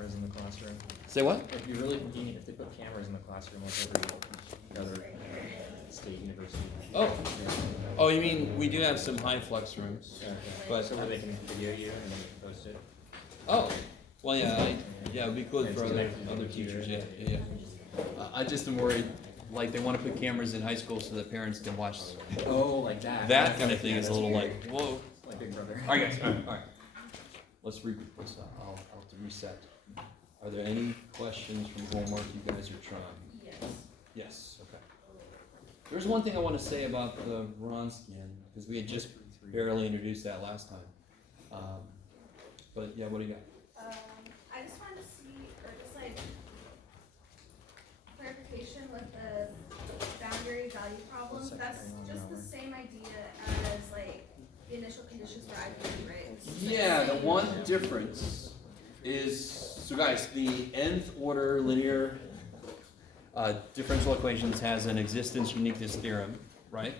cameras in the classroom. Say what? It'd be really convenient if they put cameras in the classroom like every other state university. Oh. Oh, you mean we do have some high flux rooms, but So that they can video you and then you can post it. oh, well, yeah, it'd be good for other teachers. Yeah. I just am worried, like they want to put cameras in high school so that parents can watch. Oh, like that. That kind of thing is a little like, whoa. Like Big Brother. All right, guys. All right. I'll have to reset. Are there any questions from homework you guys are trying? Yes. Okay. There's one thing I want to say about the Ronscan, because we had just barely introduced that last time. But yeah, what do you got? I just wanted to see, or just like clarification with the boundary value problems. That's just the same idea as like the initial conditions for IPV, right? Yeah, the one difference is, so guys, the nth order linear differential equations has an existence uniqueness theorem, right?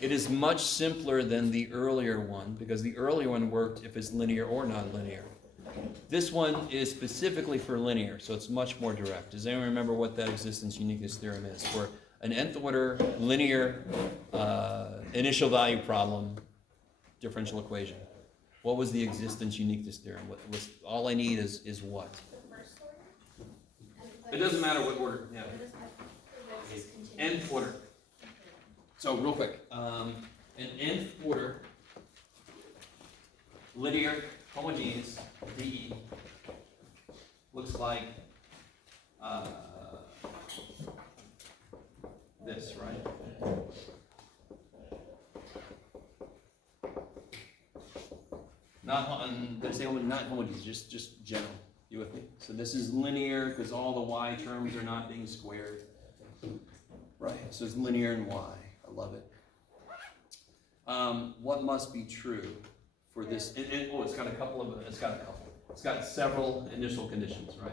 It is much simpler than the earlier one, because the earlier one worked if it's linear or nonlinear. This one is specifically for linear, so it's much more direct. Does anyone remember what that existence uniqueness theorem is? For an nth order linear initial value problem differential equation. What was the existence uniqueness theorem? What was, all I need is what? The first order? It doesn't matter what order. Yeah. Nth order. So real quick, an nth order linear homogeneous DE looks like this, right? Did I say not homogeneous, just general. You with me? So this is linear because all the y terms are not being squared. Right, so it's linear and y. I love it. What must be true for this? It's got a couple. It's got several initial conditions, right?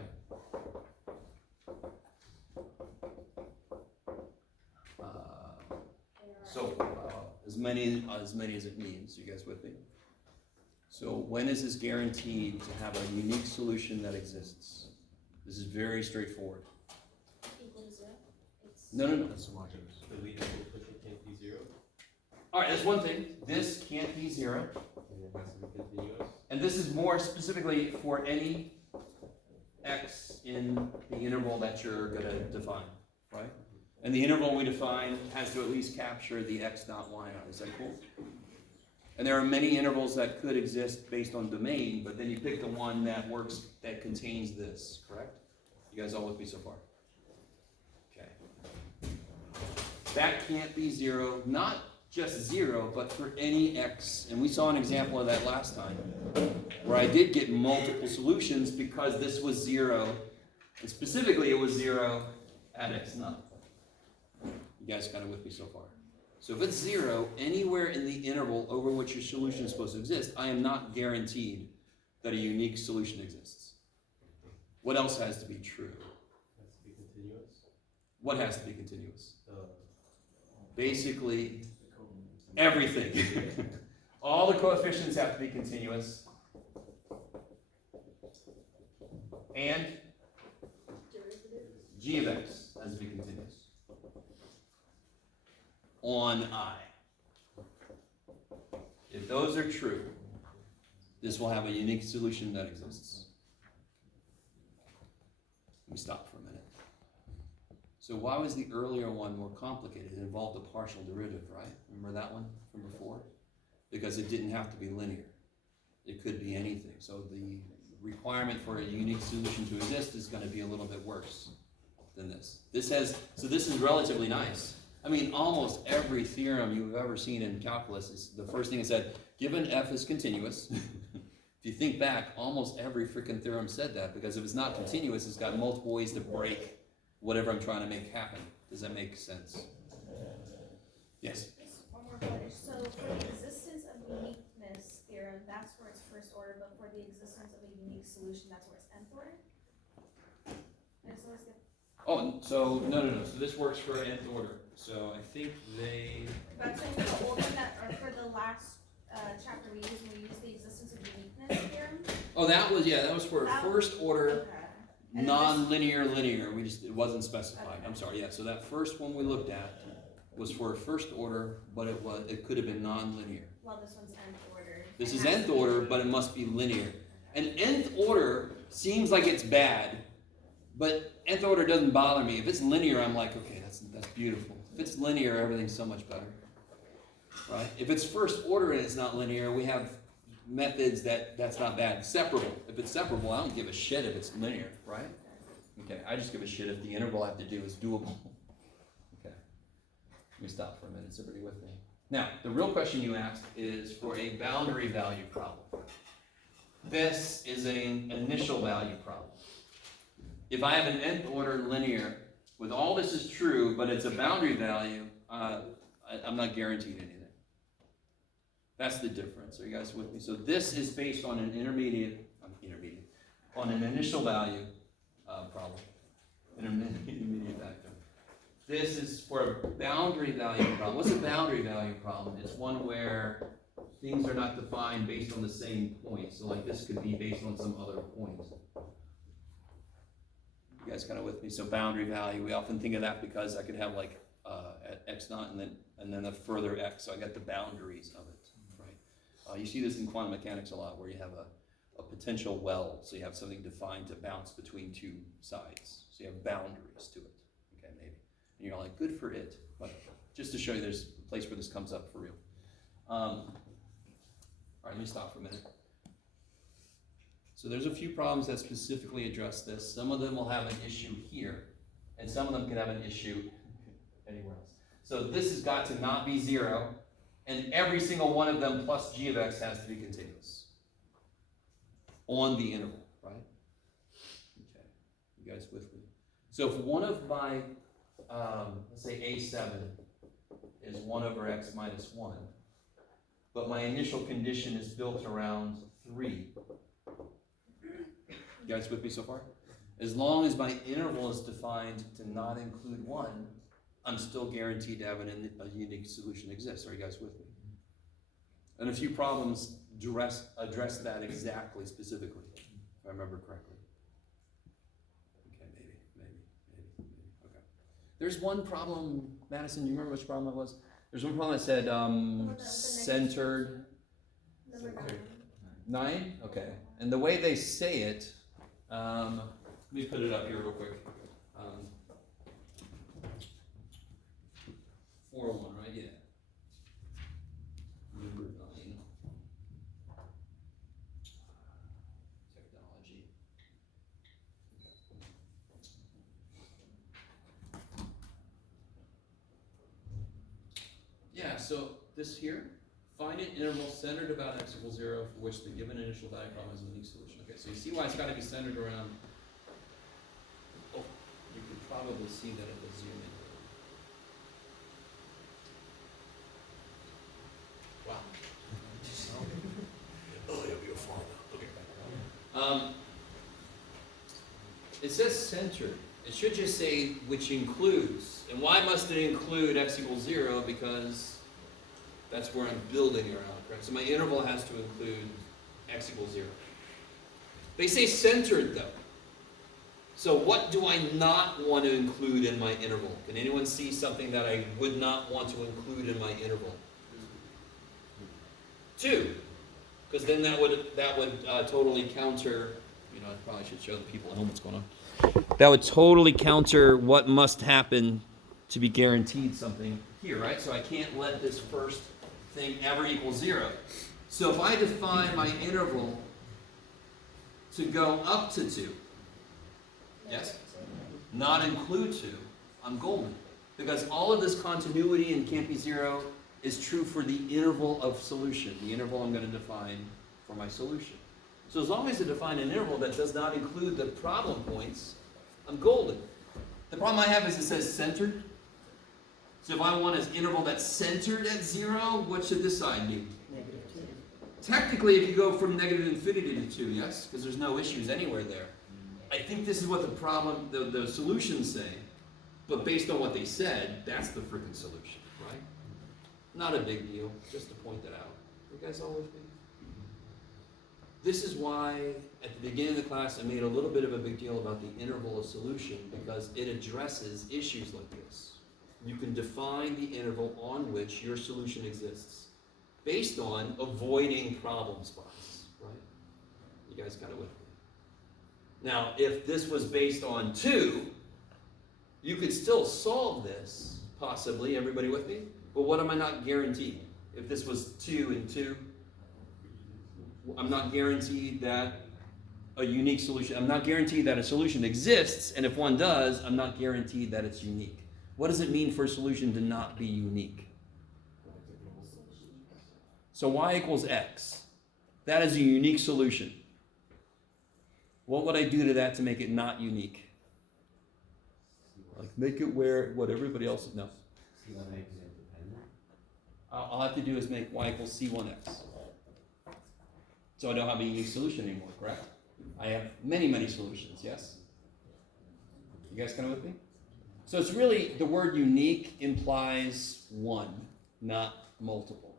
As many as it needs. You guys with me? So when is this guaranteed to have a unique solution that exists? This is very straightforward. Equal to zero? No. That's homogeneous. The lead can't be zero. All right, that's one thing. This can't be zero. And it has to be continuous. And this is more specifically for any x in the interval that you're going to define, right? And the interval we define has to at least capture the x naught, y naught. Is that cool? And there are many intervals that could exist based on domain, but then you pick the one that works, that contains this, correct? You guys all with me so far? Okay. That can't be zero, not just zero, but for any x. And we saw an example of that last time, where I did get multiple solutions because this was zero, and specifically it was zero at x naught. You guys kind of with me so far? So if it's zero, anywhere in the interval over which your solution is supposed to exist, I am not guaranteed that a unique solution exists. What else has to be true? It has to be continuous. What has to be continuous? Basically, everything. All the coefficients have to be continuous. And g of x has to be continuous. On I. If those are true, this will have a unique solution that exists. Let me stop for a minute. So why was the earlier one more complicated? It involved a partial derivative, right? Remember that one from before? Because it didn't have to be linear. It could be anything. So the requirement for a unique solution to exist is going to be a little bit worse than this. This is relatively nice. I mean, almost every theorem you've ever seen in calculus is the first thing it said, given f is continuous. If you think back, almost every freaking theorem said that, because if it's not continuous, it's got multiple ways to break whatever I'm trying to make happen. Does that make sense? Yes? Just one more finish. So for the existence of uniqueness theorem, that's where it's first order, but for the existence of a unique solution, that's where it's nth order? I just always get. Oh, so no. So this works for nth order. So I think they. But I'm saying for the old one that, or for the last chapter we used when we used the existence of uniqueness theorem? Oh, that was for That- first order, Okay. And non-linear, linear, it wasn't specified, I'm sorry, yeah, so that first one we looked at was for first order, but it could have been non-linear. Well, this one's nth order. This It is has nth to be- order, but it must be linear. And nth order seems like it's bad, but nth order doesn't bother me. If it's linear, I'm like, okay, that's beautiful. If it's linear, everything's so much better, right? If it's first order and it's not linear, we have methods that's not bad. Separable. If it's separable, I don't give a shit if it's linear, right? Okay, I just give a shit if the interval I have to do is doable. Okay, let me stop for a minute. Is everybody with me? Now, the real question you asked is for a boundary value problem. This is an initial value problem. If I have an nth order linear, with all this is true, but it's a boundary value, I'm not guaranteed anything. That's the difference. Are you guys with me? So this is based on an on an initial value problem, intermediate factor. This is for a boundary value problem. What's a boundary value problem? It's one where things are not defined based on the same point. So like this could be based on some other point. You guys kind of with me? So boundary value, we often think of that because I could have like at x naught and then a further x, so I got the boundaries of it, right? You see this in quantum mechanics a lot, where you have a potential well, so you have something defined to bounce between two sides. So you have boundaries to it, okay, maybe. And you're like, good for it, but just to show you there's a place where this comes up for real. All right, let me stop for a minute. So there's a few problems that specifically address this. Some of them will have an issue here, and some of them can have an issue anywhere else. So this has got to not be 0, and every single one of them plus g of x has to be continuous on the interval, right? Okay, you guys with me? So if one of my, let's say a7 is 1 over x minus 1, but my initial condition is built around 3. You guys with me so far? As long as my interval is defined to not include 1, I'm still guaranteed to have a unique solution exist. Are you guys with me? And a few problems address that exactly, specifically, if I remember correctly. Okay, maybe. Okay. There's one problem, Madison, do you remember which problem it was? There's one problem that said centered. Number 9. 9? Okay. And the way they say it, let me put it up here real quick. 401, right? Yeah. Number 9. Technology. Yeah, so this here, find an interval centered about x equals 0 for which the given initial value problem has a unique solution. Okay, so you see why it's got to be centered around. Oh, you could probably see that if I zoom in. Wow. Oh, yeah, we go far now. Okay. It says centered. It should just say which includes. And why must it include x equals 0? Because that's where I'm building around, correct? So my interval has to include x equals 0. They say centered though. So what do I not want to include in my interval? Can anyone see something that I would not want to include in my interval? 2. Because then that would totally counter, I probably should show the people at home what's going on. That would totally counter what must happen to be guaranteed something here, right? So I can't let this first thing ever equal 0. So if I define my interval to go up to 2, yes? Not include 2, I'm golden. Because all of this continuity and can't be 0 is true for the interval of solution, the interval I'm going to define for my solution. So as long as I define an interval that does not include the problem points, I'm golden. The problem I have is it says centered. So if I want an interval that's centered at 0, what should this side be? -2. Technically, if you go from negative infinity to 2, yes? Because there's no issues anywhere there. I think this is what the problem, the solutions say. But based on what they said, that's the freaking solution, right? Not a big deal, just to point that out. You guys all with me? This is why at the beginning of the class I made a little bit of a big deal about the interval of solution, because it addresses issues like this. You can define the interval on which your solution exists based on avoiding problem spots, right? You guys got it with me? Now, if this was based on 2, you could still solve this, possibly, everybody with me? But what am I not guaranteed? If this was 2 and 2, I'm not guaranteed that a unique solution, I'm not guaranteed that a solution exists, and if one does, I'm not guaranteed that it's unique. What does it mean for a solution to not be unique? So y equals x. That is a unique solution. What would I do to that to make it not unique? Like make it where what everybody else knows. C1 makes it independent. All I have to do is make y equals c1x. So I don't have a unique solution anymore, correct? I have many, many solutions, yes? You guys kind of with me? So it's really, the word unique implies one, not multiple.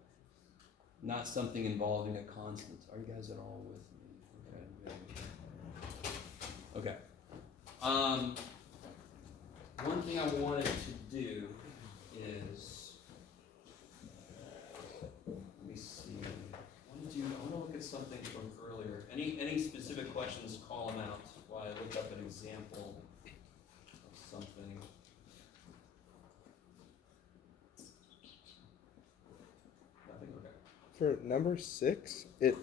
Not something involving a constant. Are you guys at all with me? Okay. One thing I wanted to do is, let me see. I want to look at something from earlier. Any specific questions, call them out while I look up an example of something. Nothing? Okay. For number 6, it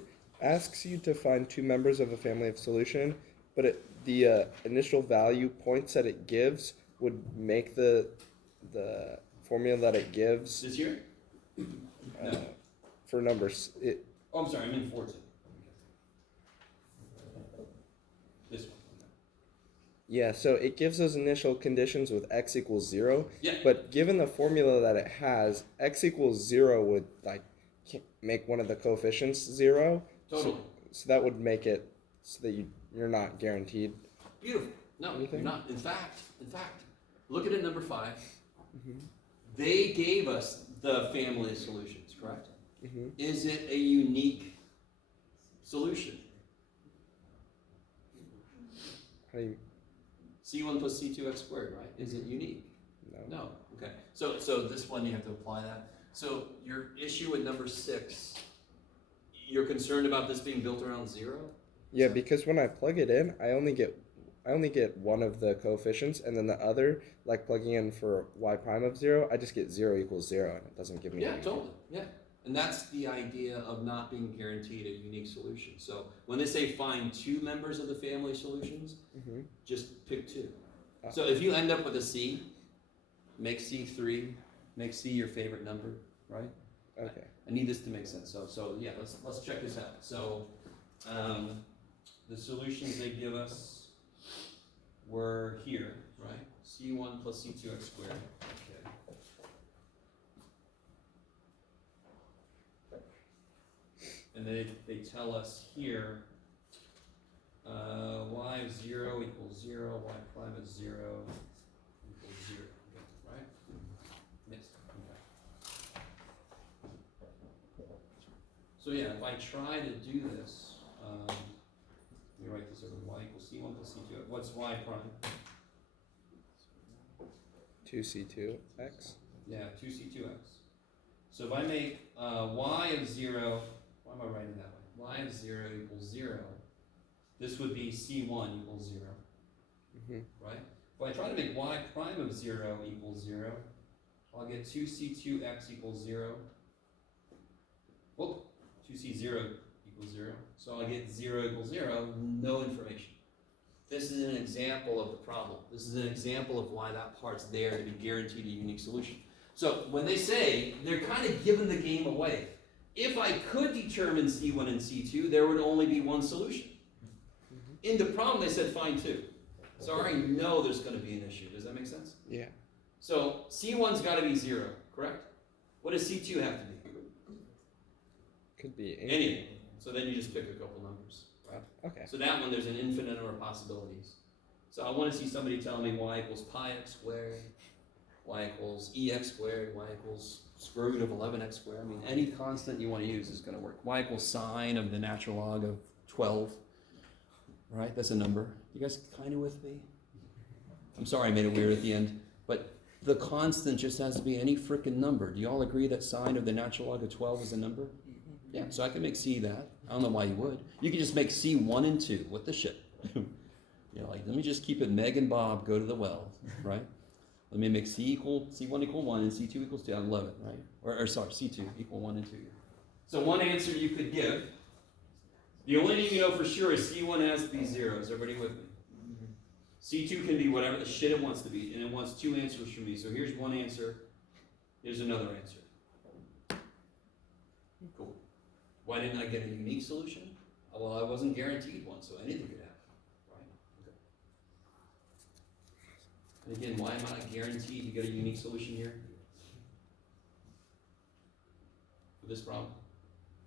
asks you to find 2 members of a family of solution, but the initial value points that it gives would make the formula that it gives This year? for numbers. Oh, I'm sorry, I'm in 14. This one. Yeah, so it gives those initial conditions with x equals 0, Yeah. but given the formula that it has, x equals 0 would make one of the coefficients 0. Totally. So that would make it so that you're not guaranteed. Beautiful. No, Anything? you're not. In fact, look at it, number 5. Mm-hmm. They gave us the family of solutions, correct? Mm-hmm. Is it a unique solution? How do you? C1 plus C2x squared, right? Is it unique? No. No. Okay. So this one you have to apply that. So your issue with number 6, you're concerned about this being built around 0? Yeah, because when I plug it in, I only get one of the coefficients, and then the other, like plugging in for y prime of 0, I just get 0 equals 0, and it doesn't give me. Yeah, anything. totally. Yeah. And that's the idea of not being guaranteed a unique solution. So when they say find 2 members of the family solutions, Mm-hmm. just pick 2. So if you end up with a C, make C 3, make C your favorite number, right? Okay. I need this to make sense. So yeah, let's check this out. So the solutions they give us were here, right? C1 plus C2x squared. Okay. And they tell us here y of 0 equals 0, y prime of 0 equals 0, right? Yes. Okay. So yeah, if I try to do this, let me write this over. Y equals C1 plus C2. What's y prime? 2c2x. Yeah, 2C2x. So if I make y of 0, why am I writing that way? Y of 0 equals 0. This would be C1 equals 0, Mm-hmm. right? If I try to make y prime of 0 equals 0, I'll get 2C2x equals 0. Whoop, 2C0 equals 0. So I get 0 equals 0, no information. This is an example of the problem. This is an example of why that part's there to be guaranteed a unique solution. So when they say, they're kind of giving the game away. If I could determine C1 and C2, there would only be one solution. In the problem, they said find 2. So I already know there's going to be an issue. Does that make sense? Yeah. So C1's got to be 0, correct? What does C2 have to be? Could be Any. So then you just pick a couple numbers, right? Okay. So that one, there's an infinite number of possibilities. So I want to see somebody tell me y equals pi x squared, y equals ex squared, y equals square root of 11x squared. I mean, any constant you want to use is going to work. Y equals sine of the natural log of 12. Right? That's a number. You guys kind of with me? I'm sorry I made it weird at the end. But the constant just has to be any frickin' number. Do you all agree that sine of the natural log of 12 is a number? Yeah, so I can make c that. I don't know why you would. You can just make c 1 and 2. What the shit? Like, let me just keep it Meg and Bob go to the well, right? Let me make c1 equal 1 and c2 equals 2. I love it, right? Or sorry, c2 equal 1 and 2. So one answer you could give, the only thing you know for sure is c1 has to be 0. Is everybody with me? C2 can be whatever the shit it wants to be, and it wants 2 answers from me. So here's one answer, here's another answer. Cool. Why didn't I get a unique solution? Well, I wasn't guaranteed one, so anything could happen, right? Okay. And again, why am I not guaranteed to get a unique solution here? For this problem?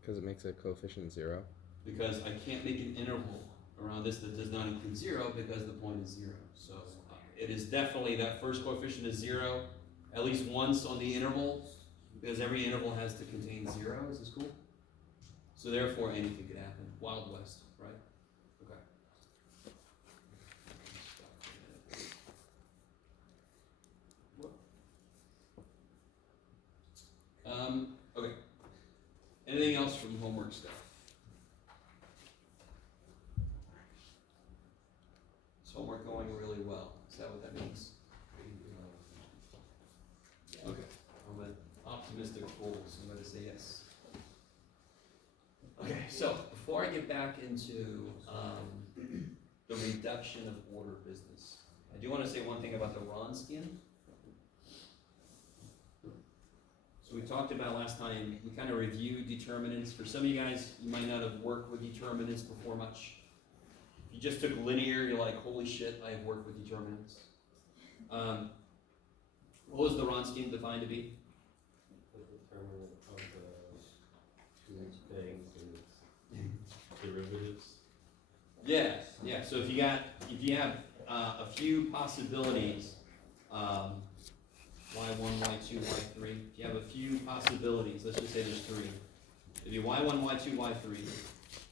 Because it makes a coefficient 0. Because I can't make an interval around this that does not include 0 because the point is 0. So it is definitely that first coefficient is 0 at least once on the interval because every interval has to contain 0. Is this cool? So therefore anything could happen. Wild West, right? Okay. Okay. Anything else from homework stuff? Is homework going really well? Is that what that means? Okay. I'm an optimistic fool, so I'm going to say yes. Okay, so before I get back into the reduction of order business, I do want to say one thing about the Wronskian. So we talked about last time, we kind of reviewed determinants. For some of you guys, you might not have worked with determinants before much. If you just took linear, you're like, holy shit, I have worked with determinants. What was the Wronskian defined to be? The determinant of the two things and its derivatives. Yeah. So if you have a few possibilities, y1, y2, y3. If you have a few possibilities, let's just say there's 3. If you y1, y2, y3,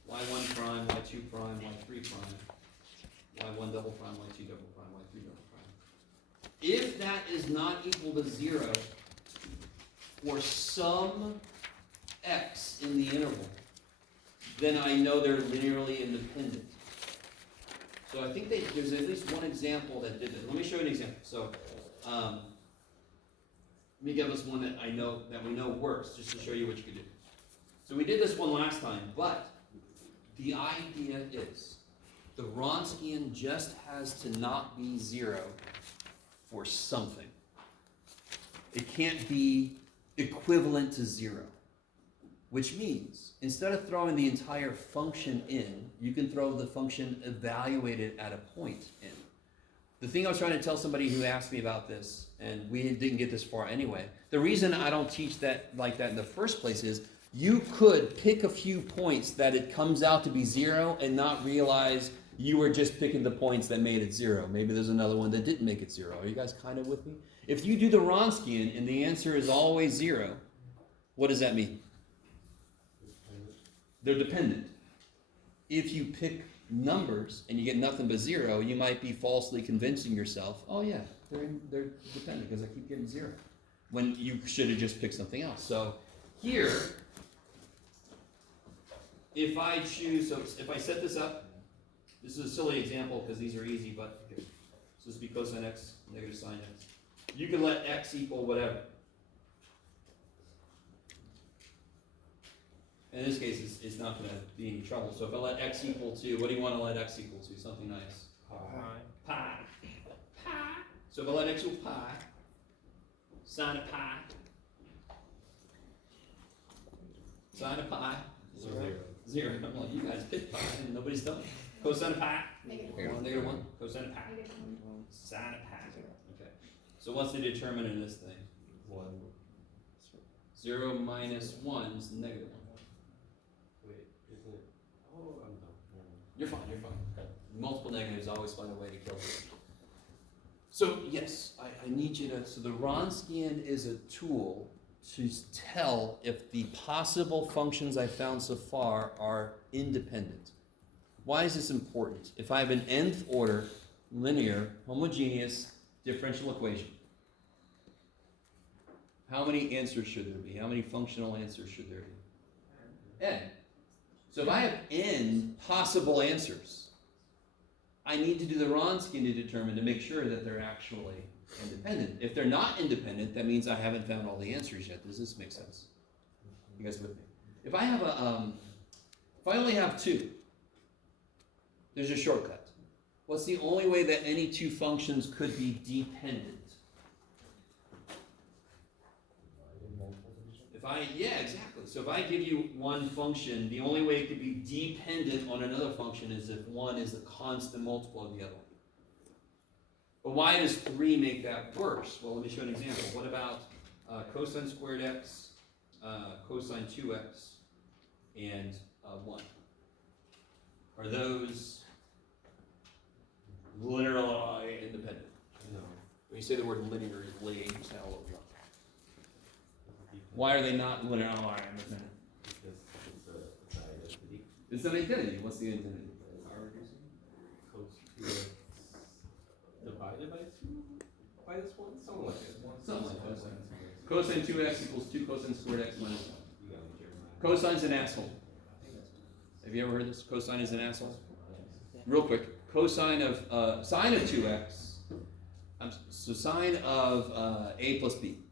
y1 prime, y2 prime, y3 prime, y1 double prime, y2 double prime, y3 double prime. If that is not equal to 0 for some x in the interval, then I know they're linearly independent. So I think there's at least one example that did this. Let me show you an example. So let me give us one that we know works, just to show you what you can do. So we did this one last time, but the idea is the Wronskian just has to not be 0 for something. It can't be equivalent to 0, which means instead of throwing the entire function in, you can throw the function evaluated at a point in. The thing I was trying to tell somebody who asked me about this, and we didn't get this far anyway, the reason I don't teach that like that in the first place is you could pick a few points that it comes out to be 0 and not realize you were just picking the points that made it 0. Maybe there's another one that didn't make it 0. Are you guys kind of with me? If you do the Wronskian and the answer is always 0, what does that mean? They're dependent. If you pick numbers and you get nothing but 0, you might be falsely convincing yourself, oh yeah, they're dependent because I keep getting 0, when you should have just picked something else. So here, if I choose, so if I set this up, this is a silly example because these are easy, but so this would be cosine x, negative sine x. You can let x equal whatever. In this case, it's not going to be any trouble. So if I let x equal to, what do you want to let x equal to? Something nice. Pi. So if I let x equal pi, sine of pi, sine of pi, 0. I'm like, you guys pick pi and nobody's done it. Cosine of pi, negative 1. Cosine of pi, sine of pi. Okay. So what's the determinant in this thing? 1. 0 minus 1 is negative 1. Wait, isn't it? Oh, I'm done. You're fine. Multiple negatives always find a way to kill you. So yes, I need you to, so the Wronskian is a tool to tell if the possible functions I found so far are independent. Why is this important? If I have an nth order, linear, homogeneous differential equation, how many answers should there be? How many functional answers should there be? N. So if I have n possible answers, I need to do the Wronskian to determine to make sure that they're actually independent. If they're not independent, that means I haven't found all the answers yet. Does this make sense? You guys with me? If I have if I only have two, there's a shortcut. What's the only way that any two functions could be dependent? Yeah, exactly. So if I give you one function, the only way it could be dependent on another function is if one is the constant multiple of the other one. But why does 3 make that worse? Well, let me show an example. What about cosine squared x, cosine 2x, and 1? Are those linearly independent? No. When you say the word linear, it lays how it looks. Why are they not linearly independent? Because it's an identity. It's an identity. What's the identity? Cos 2x divided by 2? By this one? Something like that. Something like that. Cosine 2x equals 2 cosine squared x minus 1. You gotta be careful. Cosine's an asshole. Have you ever heard this? Cosine is an asshole? Real quick. Cosine of, sine of 2x, so sine of a plus b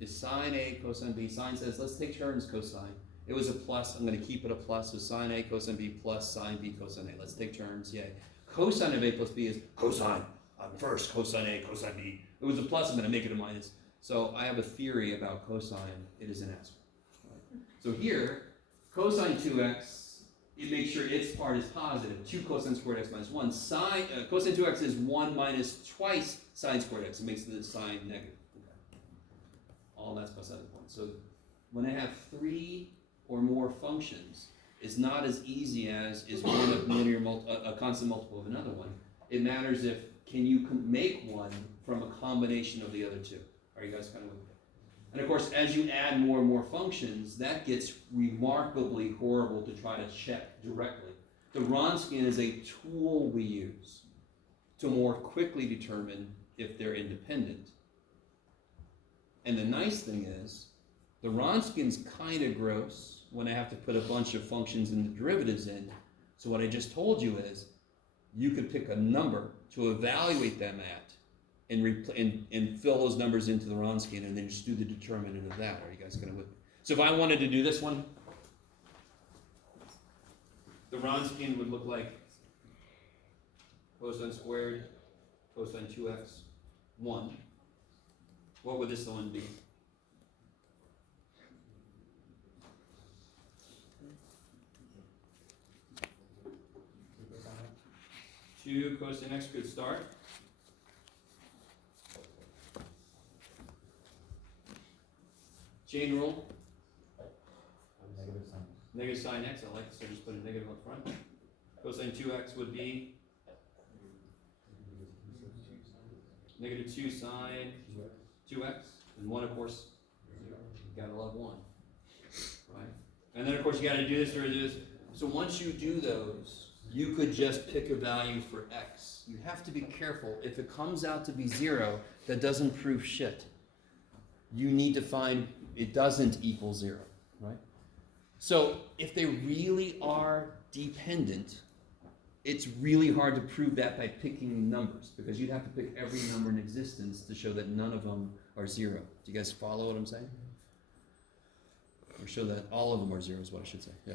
is sine a cosine b. Sine says, let's take turns cosine. It was a plus, I'm going to keep it a plus, so sine a cosine b plus sine b cosine a. Let's take turns, yay. Cosine of a plus b is cosine. First, cosine a, cosine b. It was a plus, I'm going to make it a minus. So I have a theory about cosine, it is an asshole. Right? So here, cosine 2x, it makes sure its part is positive. 2 cosine squared x minus 1. Cosine 2x is 1 minus twice sine squared x. It makes the sign negative. Okay. All that's beside the point. So when I have 3 or more functions, it's not as easy as is one of linear a constant multiple of another one. It matters if can you make one from a combination of the other two. Are you guys kind of with me? And of course, as you add more and more functions, that gets remarkably horrible to try to check directly. The Wronskian is a tool we use to more quickly determine if they're independent. And the nice thing is, the Wronskian's kind of gross when I have to put a bunch of functions and the derivatives in. So what I just told you is, you could pick a number to evaluate them at, and fill those numbers into the Wronskian, and then just do the determinant of that. Are you guys kind of with me? So if I wanted to do this one, the Wronskian would look like cosine squared, cosine 2x, 1. What would this one be? Two cosine x could start. Chain rule. Negative sine x, I like this, so just put a negative up front. Cosine 2x would be negative 2 sine 2x, and 1, of course, you gotta love 1, right? And then, of course, you gotta do this or do this. So once you do those, you could just pick a value for x. You have to be careful. If it comes out to be 0, that doesn't prove shit. You need to find it doesn't equal 0, right? So if they really are dependent, it's really hard to prove that by picking numbers, because you'd have to pick every number in existence to show that none of them are 0. Do you guys follow what I'm saying? Or show that all of them are 0 is what I should say, yeah.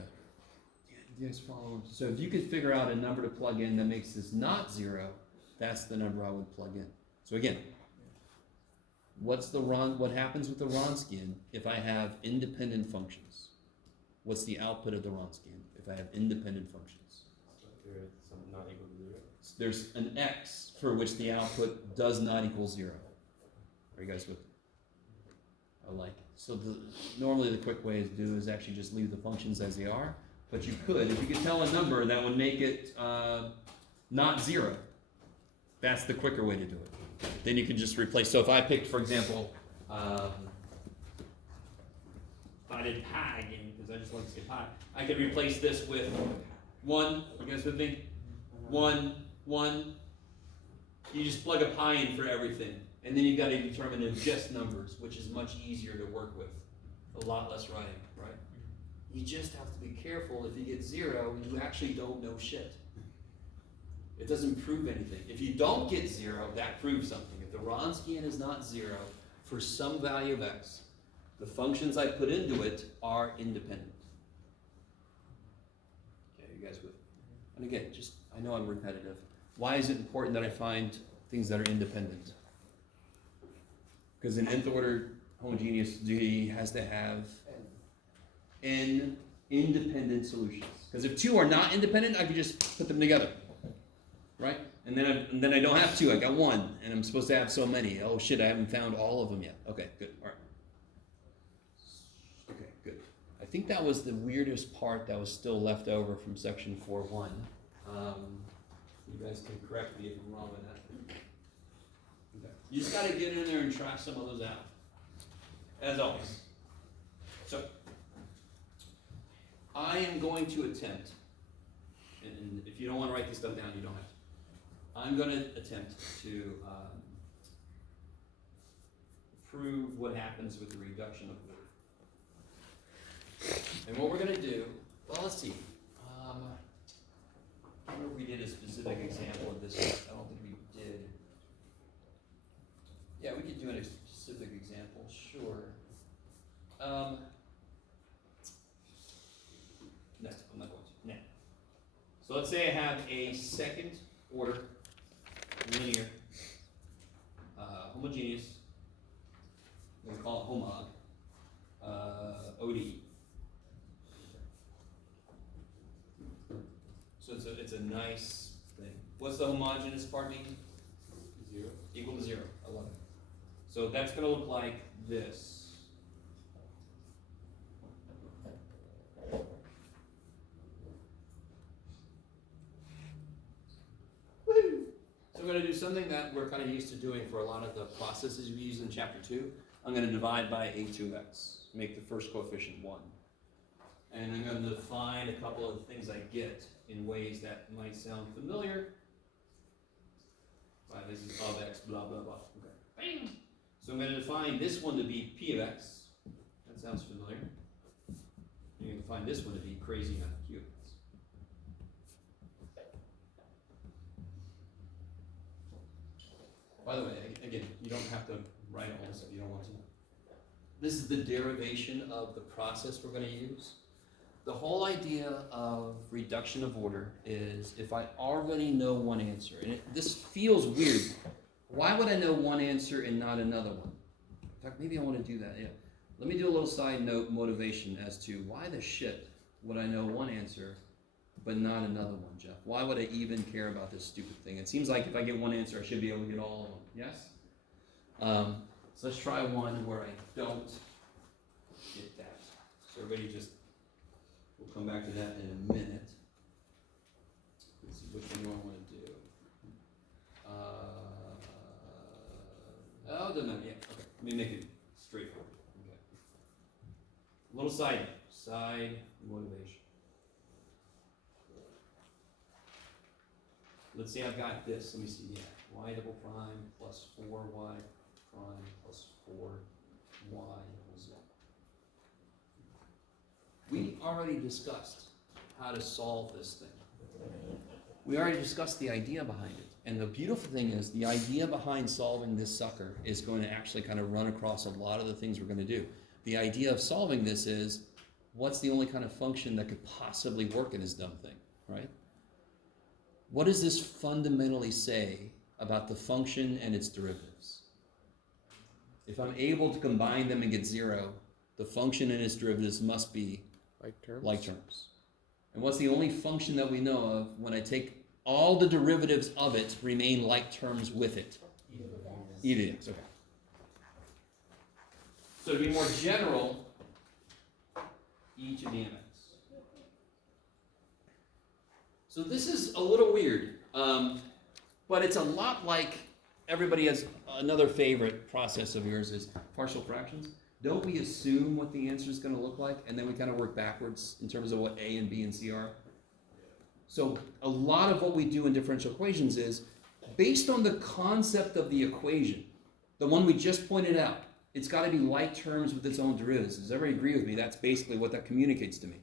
Do you guys follow? So if you could figure out a number to plug in that makes this not 0, that's the number I would plug in. So again, what happens with the Wronskian if I have independent functions? What's the output of the Wronskian if I have independent functions? There's some not equal to 0. There's an x for which the output does not equal 0. Are you guys with me? I like it. So normally the quick way to do is actually just leave the functions as they are, but you could, if you could tell a number that would make it not 0, that's the quicker way to do it. Then you can just replace. So if I picked, for example, I did pi again, because I just like to say pi, I could replace this with 1, you guys with me? 1, 1. You just plug a pi in for everything. And then you've got to determine the just numbers, which is much easier to work with. A lot less writing, right? You just have to be careful. If you get 0, you actually don't know shit. It doesn't prove anything. If you don't get 0, that proves something. If the Wronskian is not 0 for some value of x, the functions I put into it are independent. Okay, you guys with me? And again, just, I know I'm repetitive. Why is it important that I find things that are independent? Because an nth order homogeneous G has to have n independent solutions. Because if 2 are not independent, I can just put them together, right? And then I don't have 2, I got 1, and I'm supposed to have so many. Oh shit, I haven't found all of them yet. Okay, good, all right. Okay, good. I think that was the weirdest part that was still left over from section 4.1. You guys can correct me if I'm wrong with that. Okay. You just gotta get in there and try some of those out, as always. So, I am going to attempt, and if you don't want to write this stuff down, you don't have to. I'm going to attempt to prove what happens with the reduction of order. And what we're going to do, well, let's see. I don't remember if we did a specific example of this. I don't think we did. Yeah, we could do a specific example, sure. No, I'm not going to. No. So let's say I have a second order linear homogeneous, we're going to call it homog, ODE. So it's a nice thing. What's the homogeneous part mean? 0. Equal to 0. I love it. So that's going to look like this. So I'm going to do something that we're kind of used to doing for a lot of the processes we use in chapter 2. I'm going to divide by a2x, make the first coefficient 1. And I'm going to define a couple of the things I get in ways that might sound familiar. Right, this is of x, blah, blah, blah. Okay. Bam! So I'm going to define this one to be p of x. That sounds familiar. You're going to define this one to be crazy amount of q of x. By the way, again, you don't have to write all this if you don't want to. This is the derivation of the process we're going to use. The whole idea of reduction of order is if I already know one answer, and this feels weird. Why would I know one answer and not another one? In fact, maybe I want to do that, yeah. Let me do a little side note motivation as to why the shit would I know one answer but not another one, Jeff? Why would I even care about this stupid thing? It seems like if I get one answer, I should be able to get all of them. Yes? So let's try one where I don't get that. So everybody just, we'll come back to that in a minute. Let's see which one do I want to do. Oh, doesn't matter. Yeah, okay. Let me make it straightforward. Okay. A little side motivation. Let's say I've got this. Let me see. Yeah, y double prime plus 4y prime plus 4y equals 0. We already discussed how to solve this thing. We already discussed the idea behind it. And the beautiful thing is the idea behind solving this sucker is going to actually kind of run across a lot of the things we're going to do. The idea of solving this is, what's the only kind of function that could possibly work in this dumb thing, right? What does this fundamentally say about the function and its derivatives? If I'm able to combine them and get 0, the function and its derivatives must be like terms. And what's the only function that we know of when I take all the derivatives of it remain like terms with it? E to the x, okay. So to be more general, e to the mx. So this is a little weird, but it's a lot like everybody has another favorite process of yours is partial fractions. don't we assume what the answer is going to look like, and then we kind of work backwards in terms of what A and B and C are? So a lot of what we do in differential equations is based on the concept of the equation, the one we just pointed out. It's got to be like terms with its own derivatives. Does everybody agree with me? That's basically what that communicates to me.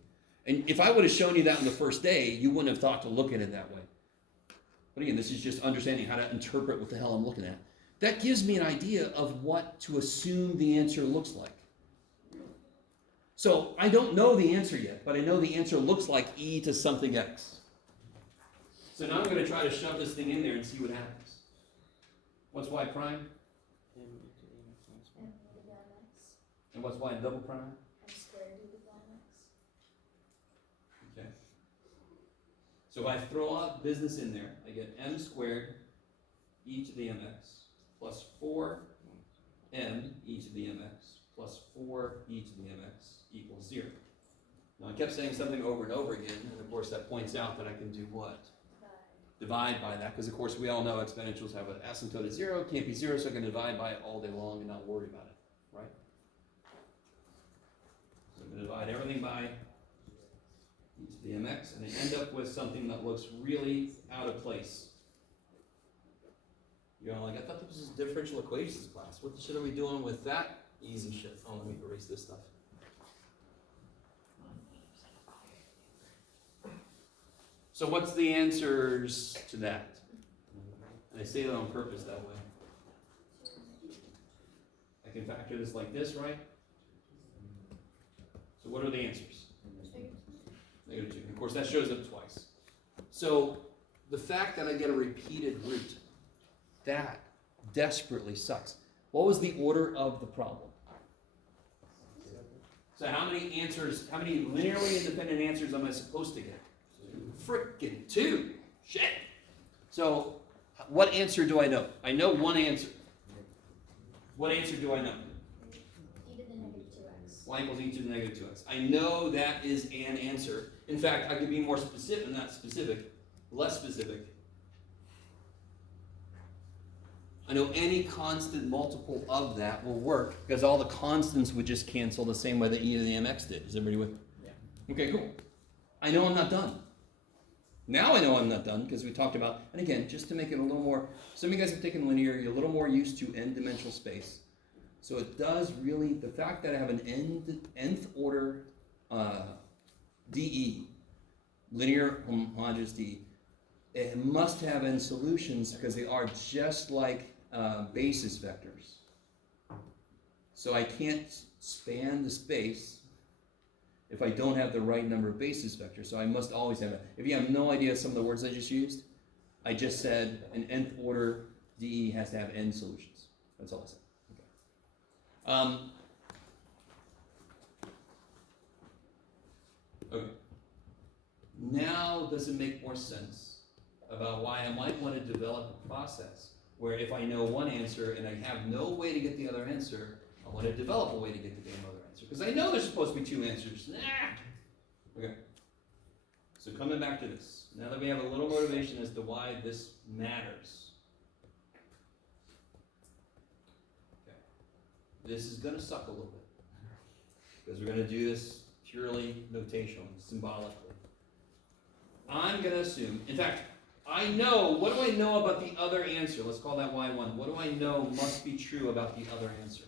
And if I would have shown you that on the first day, you wouldn't have thought to look at it that way. But again, this is just understanding how to interpret what the hell I'm looking at. That gives me an idea of what to assume the answer looks like. So I don't know the answer yet, but I know the answer looks like e to something x. So now I'm going to try to shove this thing in there and see what happens. What's y prime? M divided by mx, And what's y double prime? M squared divided by mx. Okay. So if I throw out business in there, I get m squared e to the mx plus 4m e to the mx plus 4 e to the mx equals 0. Now I kept saying something over and over again, and of course that points out that I can do what? Divide by that, because of course we all know exponentials have an asymptote of 0, can't be 0, so I can divide by it all day long and not worry about it, right? So I'm going to divide everything by e to the mx, and I end up with something that looks really out of place. You're like, I thought this was differential equations class. What the shit are we doing with that easy shit? Oh, let me erase this stuff. So what's the answers to that? And I say that on purpose that way. I can factor this like this, right? So what are the answers? -2. Of course, that shows up twice. So the fact that I get a repeated root, that desperately sucks. What was the order of the problem? So how many answers, how many linearly independent answers am I supposed to get? Frickin' 2. Shit. So what answer do I know? I know one answer. What answer do I know? E to the negative 2x. Y equals e to the negative 2x. I know that is an answer. In fact, I could be more specific, not specific, less specific. I know any constant multiple of that will work because all the constants would just cancel the same way that e to the mx did. Is everybody with me? Yeah. Okay, cool. I know I'm not done. Now I know I'm not done because we talked about, and again, just to make it a little more, some of you guys have taken linear, you're a little more used to n-dimensional space. So it does really, the fact that I have an nth order DE, linear homogeneous DE, it must have n solutions because they are just like basis vectors. So I can't span the space if I don't have the right number of basis vectors. So I must always have it. If you have no idea some of the words I just used, I just said an nth order DE has to have n solutions. That's all I said. Okay. Now does it make more sense about why I might want to develop a process where if I know one answer and I have no way to get the other answer, I want to develop a way to get the damn other answer. Because I know there's supposed to be two answers. Okay. So coming back to this, now that we have a little motivation as to why this matters. Okay. This is going to suck a little bit. Because we're going to do this purely notationally, symbolically. I'm going to assume, in fact, I know, what do I know about the other answer? Let's call that y1. What do I know must be true about the other answer?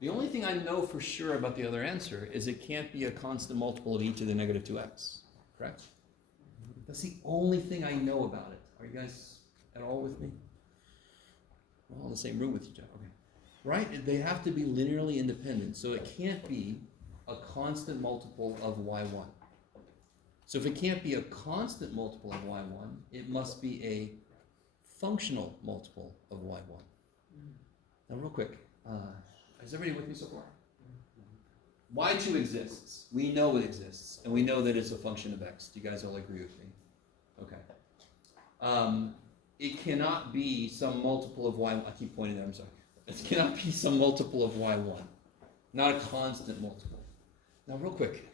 The only thing I know for sure about the other answer is it can't be a constant multiple of e to the negative 2x, correct? That's the only thing I know about it. Are you guys at all with me? We're all in the same room with you, Jeff. Okay. Right? They have to be linearly independent, so it can't be a constant multiple of y1. So if it can't be a constant multiple of y1, it must be a functional multiple of y1. Now real quick, is everybody with me so far? Y2 exists. We know it exists, and we know that it's a function of x. Do you guys all agree with me? Okay. It cannot be some multiple of y1. I keep pointing there, I'm sorry. It cannot be some multiple of y1. Not a constant multiple. Now real quick,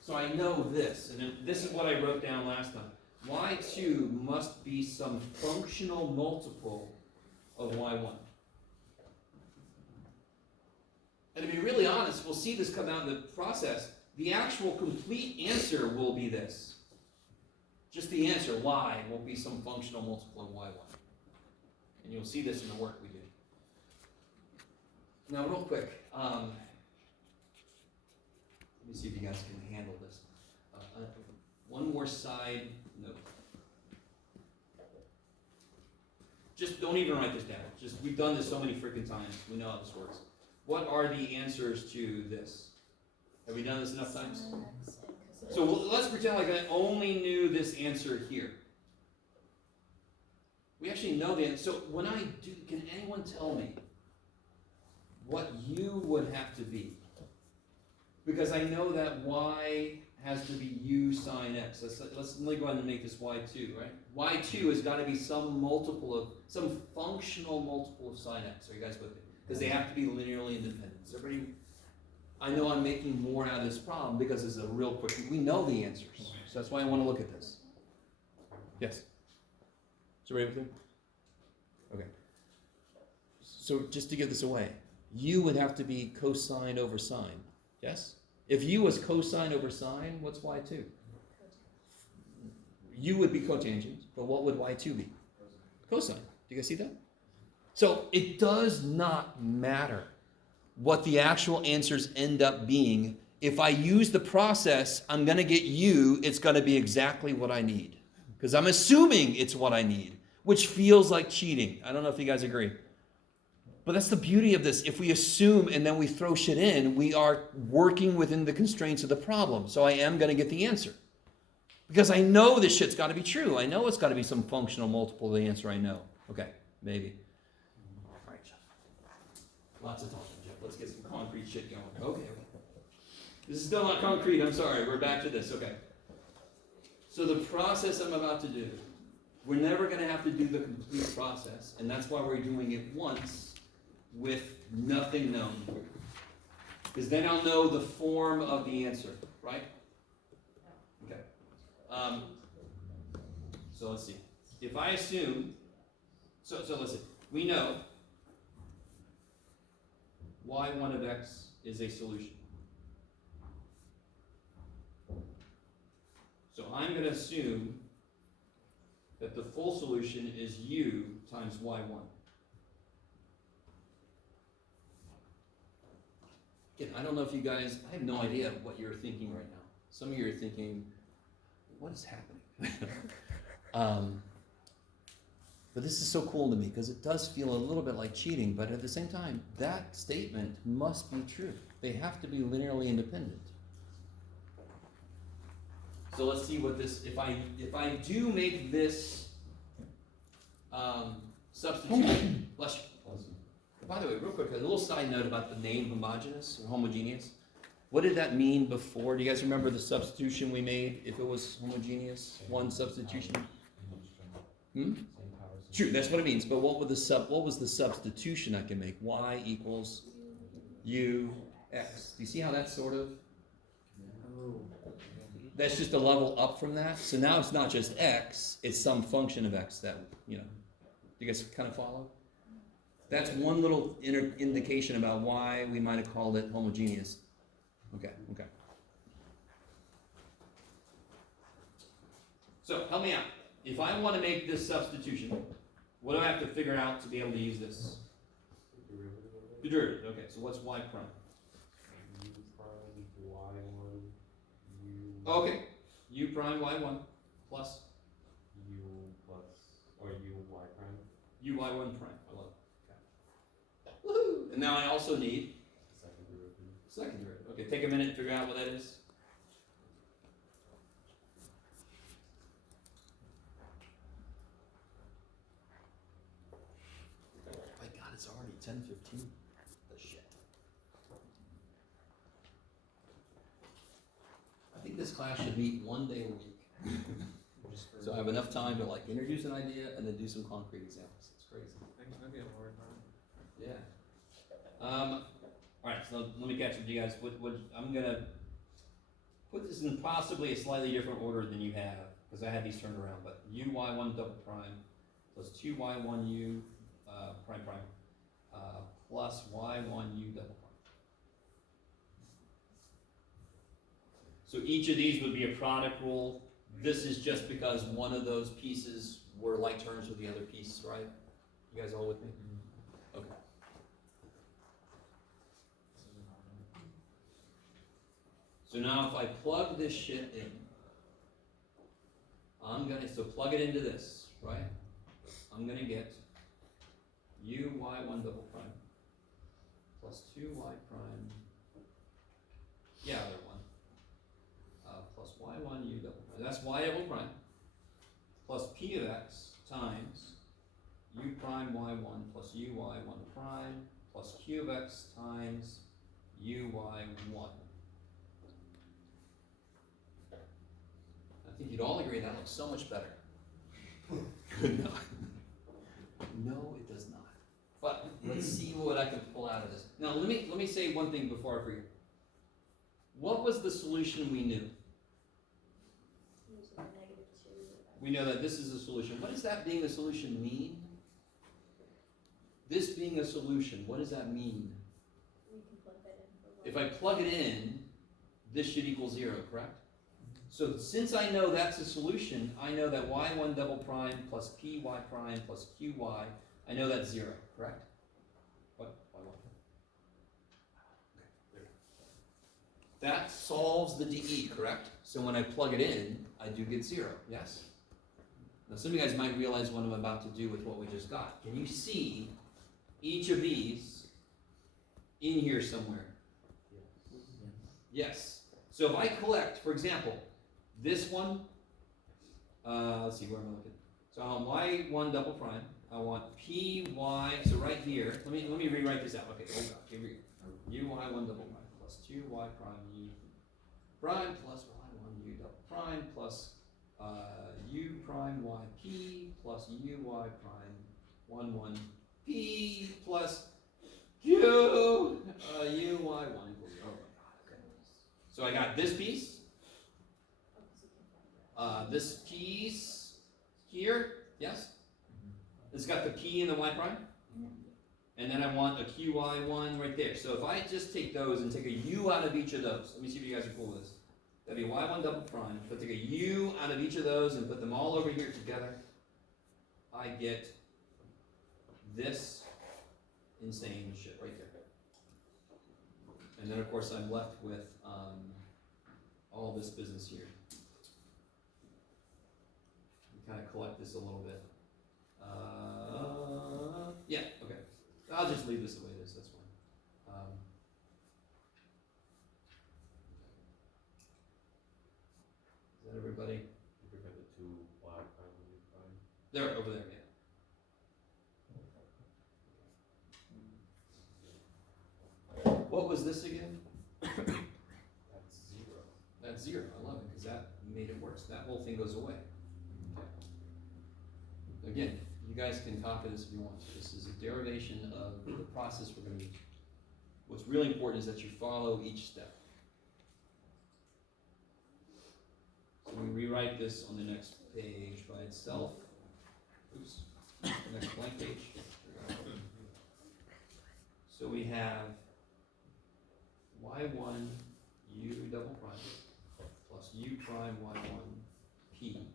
so I know this, and this is what I wrote down last time. y2 must be some functional multiple of y1. And to be really honest, we'll see this come out in the process. The actual complete answer will be this. Just the answer, y, will be some functional multiple of y1. And you'll see this in the work we do. Now, real quick, let me see if you guys can handle this. One more side note. Just don't even write this down. Just, we've done this so many freaking times. We know how this works. What are the answers to this? Have we done this enough times? So let's pretend like I only knew this answer here. We actually know the answer. So when I do, can anyone tell me what u would have to be? Because I know that y has to be u sine x. Let me go ahead and make this y2, right? y2 has got to be some functional multiple of sine x. Are you guys with me? Because they have to be linearly independent. Is everybody? I know I'm making more out of this problem because it's a real quick. We know the answers, so that's why I want to look at this. Yes. Is everybody with me? Okay. So just to give this away, u would have to be cosine over sine. Yes? If u was cosine over sine, what's y2? U would be cotangent, but what would y2 be? Cosine. Do you guys see that? So it does not matter what the actual answers end up being. If I use the process, I'm going to get u, it's going to be exactly what I need. Because I'm assuming it's what I need, which feels like cheating. I don't know if you guys agree. But that's the beauty of this. If we assume and then we throw shit in, we are working within the constraints of the problem. So I am going to get the answer. Because I know this shit's got to be true. I know it's got to be some functional multiple of the answer I know. Okay, maybe. All right, Jeff. Lots of talking, Jeff. Let's get some concrete shit going. Okay. This is still not concrete. I'm sorry. We're back to this. Okay. So the process I'm about to do, we're never going to have to do the complete process. And that's why we're doing it once with nothing known. Because then I'll know the form of the answer, right? Okay. So let's see. If I assume, so listen, we know y1 of x is a solution. So I'm going to assume that the full solution is u times y1. Again, I don't know if you guys, I have no idea what you're thinking right now. Some of you are thinking, what is happening? But this is so cool to me because it does feel a little bit like cheating, but at the same time, that statement must be true. They have to be linearly independent. So let's see what this, if I do make this substitution, bless you. By the way, real quick, a little side note about the name homogeneous or homogeneous. What did that mean before? Do you guys remember the substitution we made if it was homogeneous? One substitution? True, that's what it means. But what was the substitution I can make? Y equals u x. Do you see how that's sort of? That's just a level up from that. So now it's not just x, it's some function of x that, you know. Do you guys kind of follow? That's one little indication about why we might have called it homogeneous. Okay. So help me out. If I want to make this substitution, what do I have to figure out to be able to use this? The derivative. Okay, so what's y prime? U prime y1 u. Okay, u prime y1 plus U plus or u y prime. u y1 prime. I love it. Okay. Woohoo! And now I also need Second derivative. second derivative. Okay, take a minute to figure out what that is. My God, it's already 10:15. The shit. I think this class should meet one day a week. So I have enough time to like introduce an idea and then do some concrete examples. It's crazy. Maybe a lower time. Yeah. All right, so let me catch up to you guys. I'm gonna put this in possibly a slightly different order than you have, because I had these turned around, but uy1 double prime plus 2y1u prime plus y1u double prime. So each of these would be a product rule. This is just because one of those pieces were like terms with the other piece, right? You guys all with me? Okay. So now if I plug this shit in, so plug it into this, right? I'm gonna get uy1 double prime plus 2y prime, yeah, other one, plus y1 u double prime. That's y double prime plus p of x times u prime y1 plus uy1 prime plus q of x times uy1. I think you'd all agree that looks so much better. Good not. No, it does not. But let's see what I can pull out of this. Now let me say one thing before I forget. What was the solution we knew? Usually -2. We know that this is a solution. What does that being a solution mean? This being a solution, what does that mean? We can plug that in for one. If I plug it in, this should equal 0, correct? So since I know that's a solution, I know that y1 double prime plus py prime plus qy, I know that's 0, correct? What? y1? Okay, there. That solves the DE, correct? So when I plug it in, I do get 0, yes? Now some of you guys might realize what I'm about to do with what we just got. Can you see each of these in here somewhere? Yes. So if I collect, for example, this one, let's see, where am I looking? So I want y1 double prime. I want py, so right here, let me rewrite this out. Okay, hold on, here we go. uy1 double prime plus 2y prime u prime plus y1 u double prime plus u prime yp plus uy prime 1 1 p plus q uy1 equals 0. Oh my god, okay. So I got this piece. This piece here, yes? It's got the p and the y prime. And then I want a qy1 right there. So if I just take those and take a u out of each of those, let me see if you guys are cool with this. That'd be y1 double prime. If I take a u out of each of those and put them all over here together, I get this insane shit right there. And then of course I'm left with all this business here. Kind of collect this a little bit. Yeah, okay. I'll just leave this the way it is, that's fine. Is that everybody? You prepare the 2 y prime and u prime. There, over there, yeah. What was this again? That's 0. That's 0, I love it, because that made it worse. That whole thing goes away. Okay. Again, you guys can copy this if you want to. This is a derivation of the process we're going to use. What's really important is that you follow each step. So we rewrite this on the next page by itself. Oops, next blank page. So we have y1 u double prime plus u prime y1 p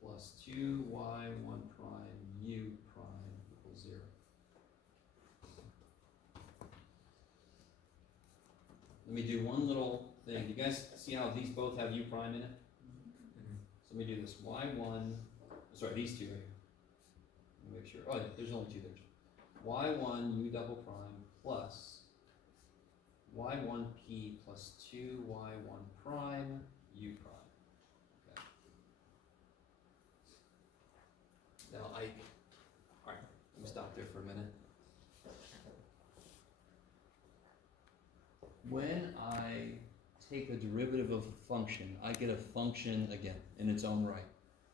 plus 2y1 prime u prime equals 0. Let me do one little thing. You guys see how these both have u prime in it? So let me do this. y1, sorry, these two right here. Let me make sure. Oh, yeah, there's only two there. y1 u double prime plus y1p plus 2y1 prime u prime. Okay. Now alright, let me stop there for a minute. When I take a derivative of a function, I get a function again in its own right.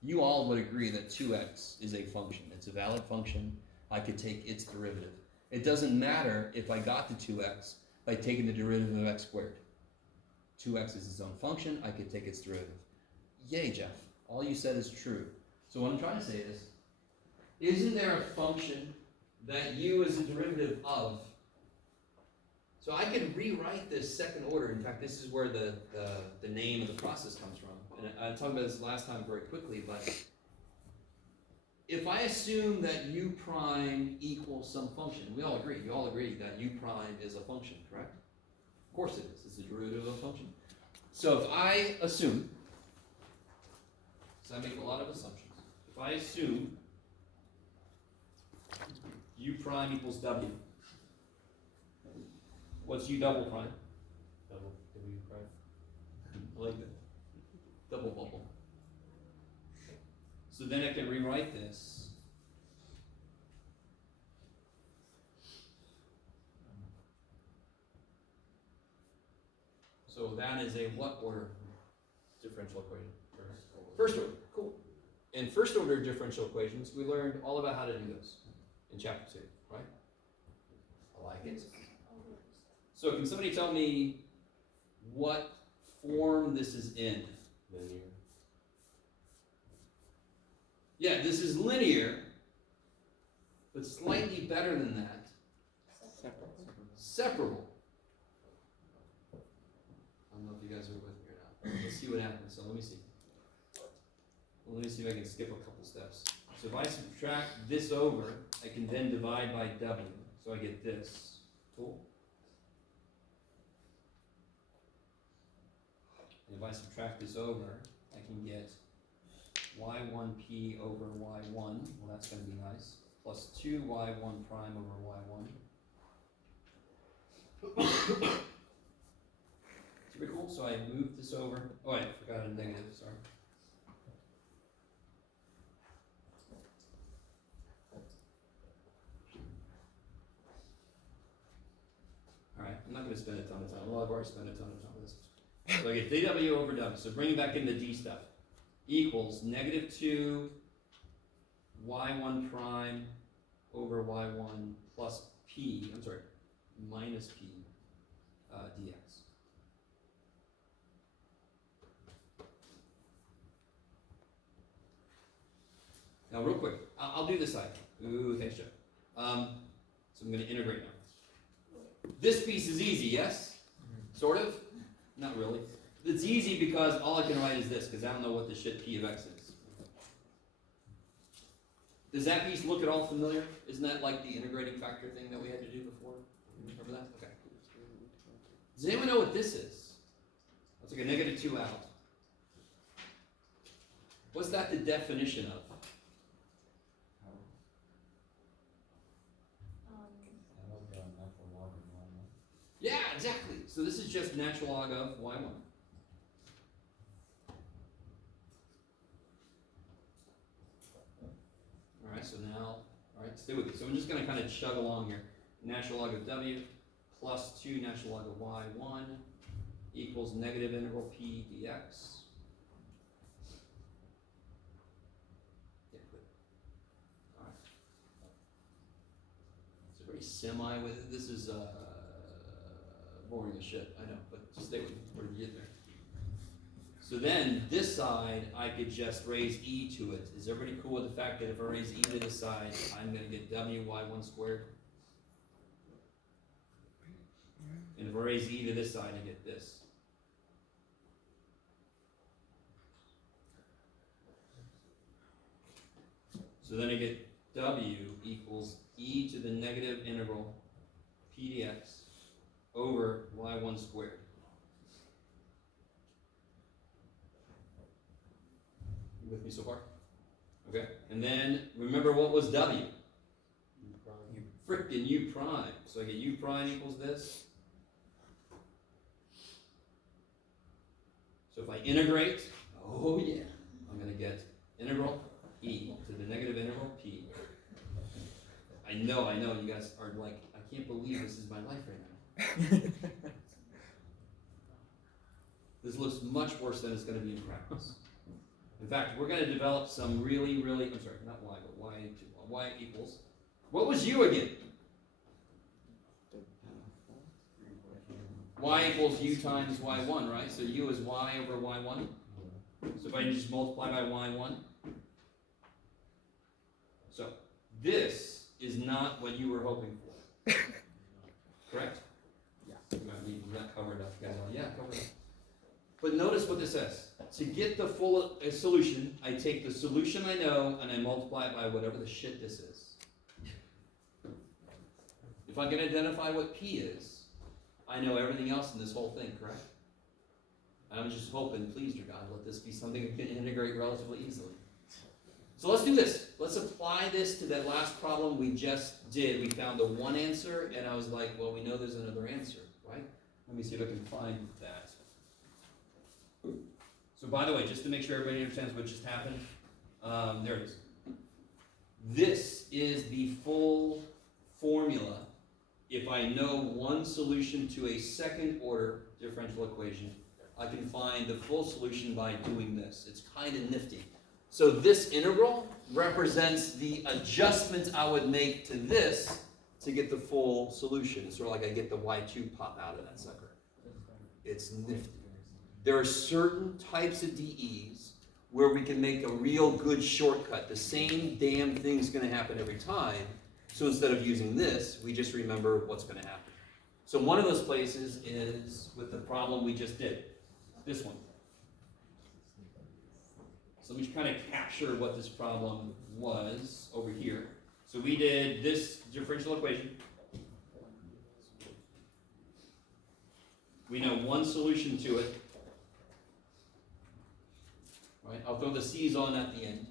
You all would agree that 2x is a function. It's a valid function. I could take its derivative. It doesn't matter if I got the 2x by taking the derivative of x squared. 2x is its own function. I could take its derivative. Yay, Jeff. All you said is true. So what I'm trying to say is, isn't there a function that u is a derivative of? So I could rewrite this second order. In fact, this is where the name of the process comes from. And I talked about this last time very quickly, but if I assume that u prime equals some function, we all agree, you all agree that u prime is a function, correct? Of course it is. It's a derivative of a function. So if I assume, so I make a lot of assumptions. If I assume u prime equals w, what's u double prime? Double W prime. I like that. Double bubble. So then I can rewrite this. So that is a what order? Differential equation. First order. Cool. In first order differential equations, we learned all about how to do this in chapter 2, right? I like it. So can somebody tell me what form this is in? Linear. Yeah, this is linear, but slightly better than that. Separable. I don't know if you guys are with me or not. Let's see what happens. So let me see. Well, let me see if I can skip a couple steps. So if I subtract this over, I can then divide by w. So I get this. Cool. And if I subtract this over, I can get y1p over y1, well that's going to be nice, plus 2y1 prime over y1. Super cool, so I moved this over. Oh, I forgot a negative, sorry. Alright, I'm not going to spend a ton of time. Well, I've already spent a ton of time on this. So I get dw over w, so bringing back in the d stuff, equals negative 2 y1 prime over y1 plus p, I'm sorry, minus p dx. Now real quick, I'll do this side. Ooh, thanks Jeff. So I'm going to integrate now. This piece is easy, yes? Sort of? Not really. It's easy because all I can write is this, because I don't know what the shit p of x is. Does that piece look at all familiar? Isn't that like the integrating factor thing that we had to do before? Remember that? Okay. Does anyone know what this is? That's like a negative 2 out. What's that the definition of? Yeah, exactly. So this is just natural log of y1. Alright, so now, alright, stay with me. So I'm just going to kind of chug along here. Natural log of w plus 2 natural log of y1 equals negative integral p dx. Yeah, good. Alright. It's a very semi with it. This is boring as shit, I know, but just stay with me before you get there. So then, this side, I could just raise e to it. Is everybody cool with the fact that if I raise e to this side, I'm going to get wy1 squared? And if I raise e to this side, I get this. So then I get w equals e to the negative integral p dx over y1 squared. You with me so far? Okay. And then remember what was w? U prime. Frickin' u prime. So I get u prime equals this. So if I integrate, oh yeah, I'm going to get integral e to the negative integral p. I know, you guys are like, I can't believe this is my life right now. This looks much worse than it's going to be in practice. In fact, we're going to develop some really, I'm sorry, not y, but y equals. What was u again? Y equals u times y1, right? So u is y over y1. So if I just multiply by y1. So this is not what you were hoping for. Correct? Yeah. You got covered up. You guys are like, yeah, covered up. But notice what this says. To get the full solution, I take the solution I know and I multiply it by whatever the shit this is. If I can identify what P is, I know everything else in this whole thing, correct? And I'm just hoping, please, dear God, let this be something that can integrate relatively easily. So let's do this. Let's apply this to that last problem we just did. We found the one answer, and I was like, well, we know there's another answer, right? Let me see if I can find that. So by the way, just to make sure everybody understands what just happened, there it is. This is the full formula if I know one solution to a second order differential equation. I can find the full solution by doing this. It's kind of nifty. So this integral represents the adjustment I would make to this to get the full solution. It's sort of like I get the y2 pop out of that sucker. It's nifty. There are certain types of DEs where we can make a real good shortcut. The same damn thing's going to happen every time. So instead of using this, we just remember what's going to happen. So one of those places is with the problem we just did. This one. So let me kind of capture what this problem was over here. So we did this differential equation. We know one solution to it. Right? I'll throw the C's on at the end.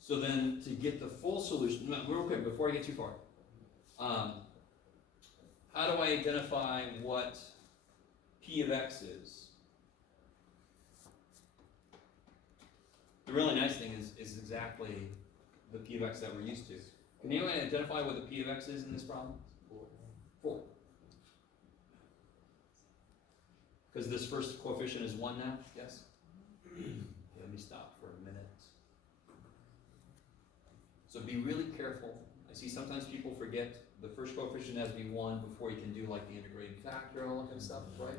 So then to get the full solution, real quick, before I get too far, how do I identify what P of X is? The really nice thing is exactly the P of X that we're used to. Can anyone identify what the P of X is in this problem? 4. Because this first coefficient is 1 now, yes? Okay, let me stop for a minute. So be really careful. I see sometimes people forget the first coefficient has to be 1 before you can do like the integrating factor and all that kind of stuff, right?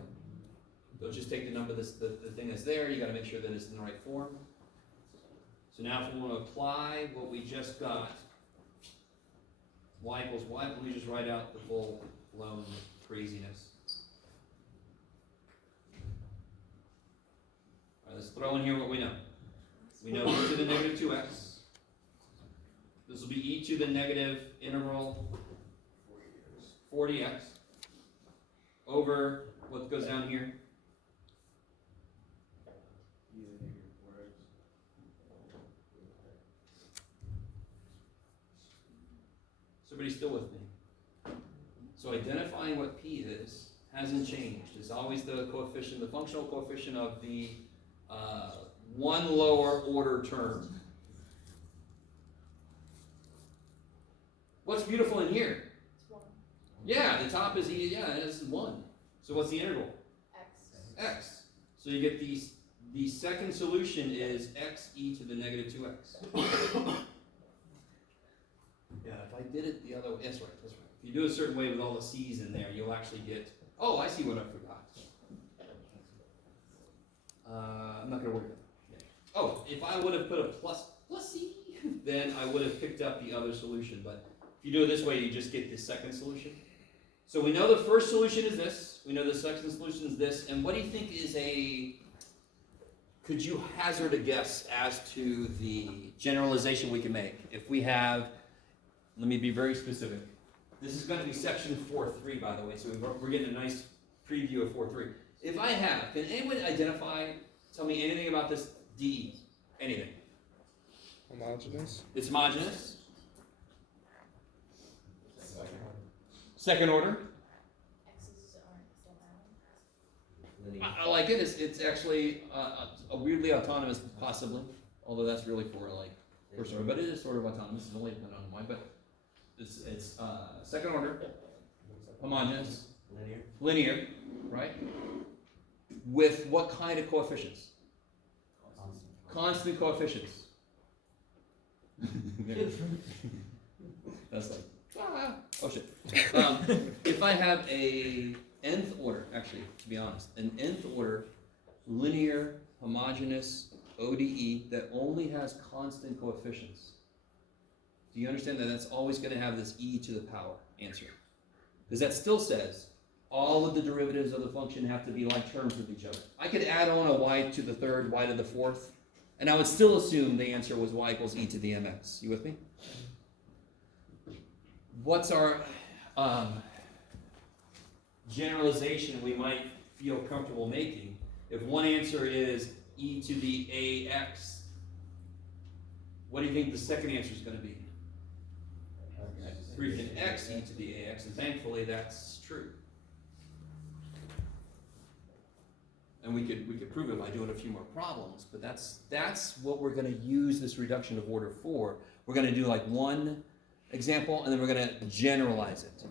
Don't just take the number the thing that's there, you gotta make sure that it's in the right form. So now if we want to apply what we just got, y equals y, let me just write out the full blown craziness. Alright, let's throw in here what we know. We know e to the negative 2x. This will be e to the negative integral 40x over what goes down here. Everybody's still with me. So identifying what P is hasn't changed. It's always the coefficient, the functional coefficient of the one lower order term. What's beautiful in here? It's 1. Yeah, the top is E, yeah, it's 1. So what's the integral? X. X. So you get the second solution is x e to the negative 2x. Yeah, if I did it the other way, that's right. If you do it a certain way with all the C's in there, you'll actually get, oh, I see what I forgot. I'm not going to worry about it. Oh, if I would have put a plus C, then I would have picked up the other solution. But if you do it this way, you just get the second solution. So we know the first solution is this. We know the second solution is this. And what do you think is could you hazard a guess as to the generalization we can make? If we have, let me be very specific. This is going to be section 4.3, by the way, so we're getting a nice preview of 4.3. If I have, can anyone identify, tell me anything about this DE? Anything? Homogeneous. It's homogeneous. Second order. X's aren't still valid. I like it. It's actually a weirdly autonomous, possibly, although that's really for like first order, but it is sort of autonomous. It's only dependent on why, but it's second order, homogeneous, linear, right? With what kind of coefficients? Constant coefficients. That's like, oh shit. If I have a nth order, actually. actually, to be honest. An nth order, linear, homogeneous ODE that only has constant coefficients. Do you understand that that's always going to have this e to the power answer? Because that still says all of the derivatives of the function have to be like terms with each other. I could add on a y to the third, y to the fourth, and I would still assume the answer was y equals e to the mx. You with me? What's our generalization we might feel comfortable making? If one answer is e to the ax, what do you think the second answer is going to be? Freaking x e to the ax, and thankfully that's true. And we could prove it by doing a few more problems, but that's what we're going to use this reduction of order for. We're going to do like one example, and then we're going to generalize it.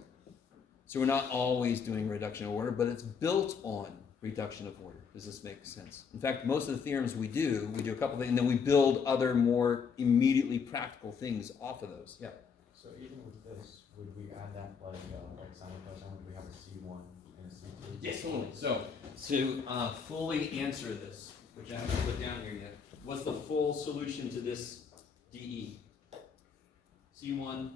So we're not always doing reduction of order, but it's built on reduction of order. Does this make sense? In fact, most of the theorems we do a couple things, and then we build other more immediately practical things off of those. Yeah. So even with this, would we add that like semi-cosine? Would we have a C1 and a C2? Yes, totally. So to fully answer this, which I haven't put down here yet, what's the full solution to this DE? C1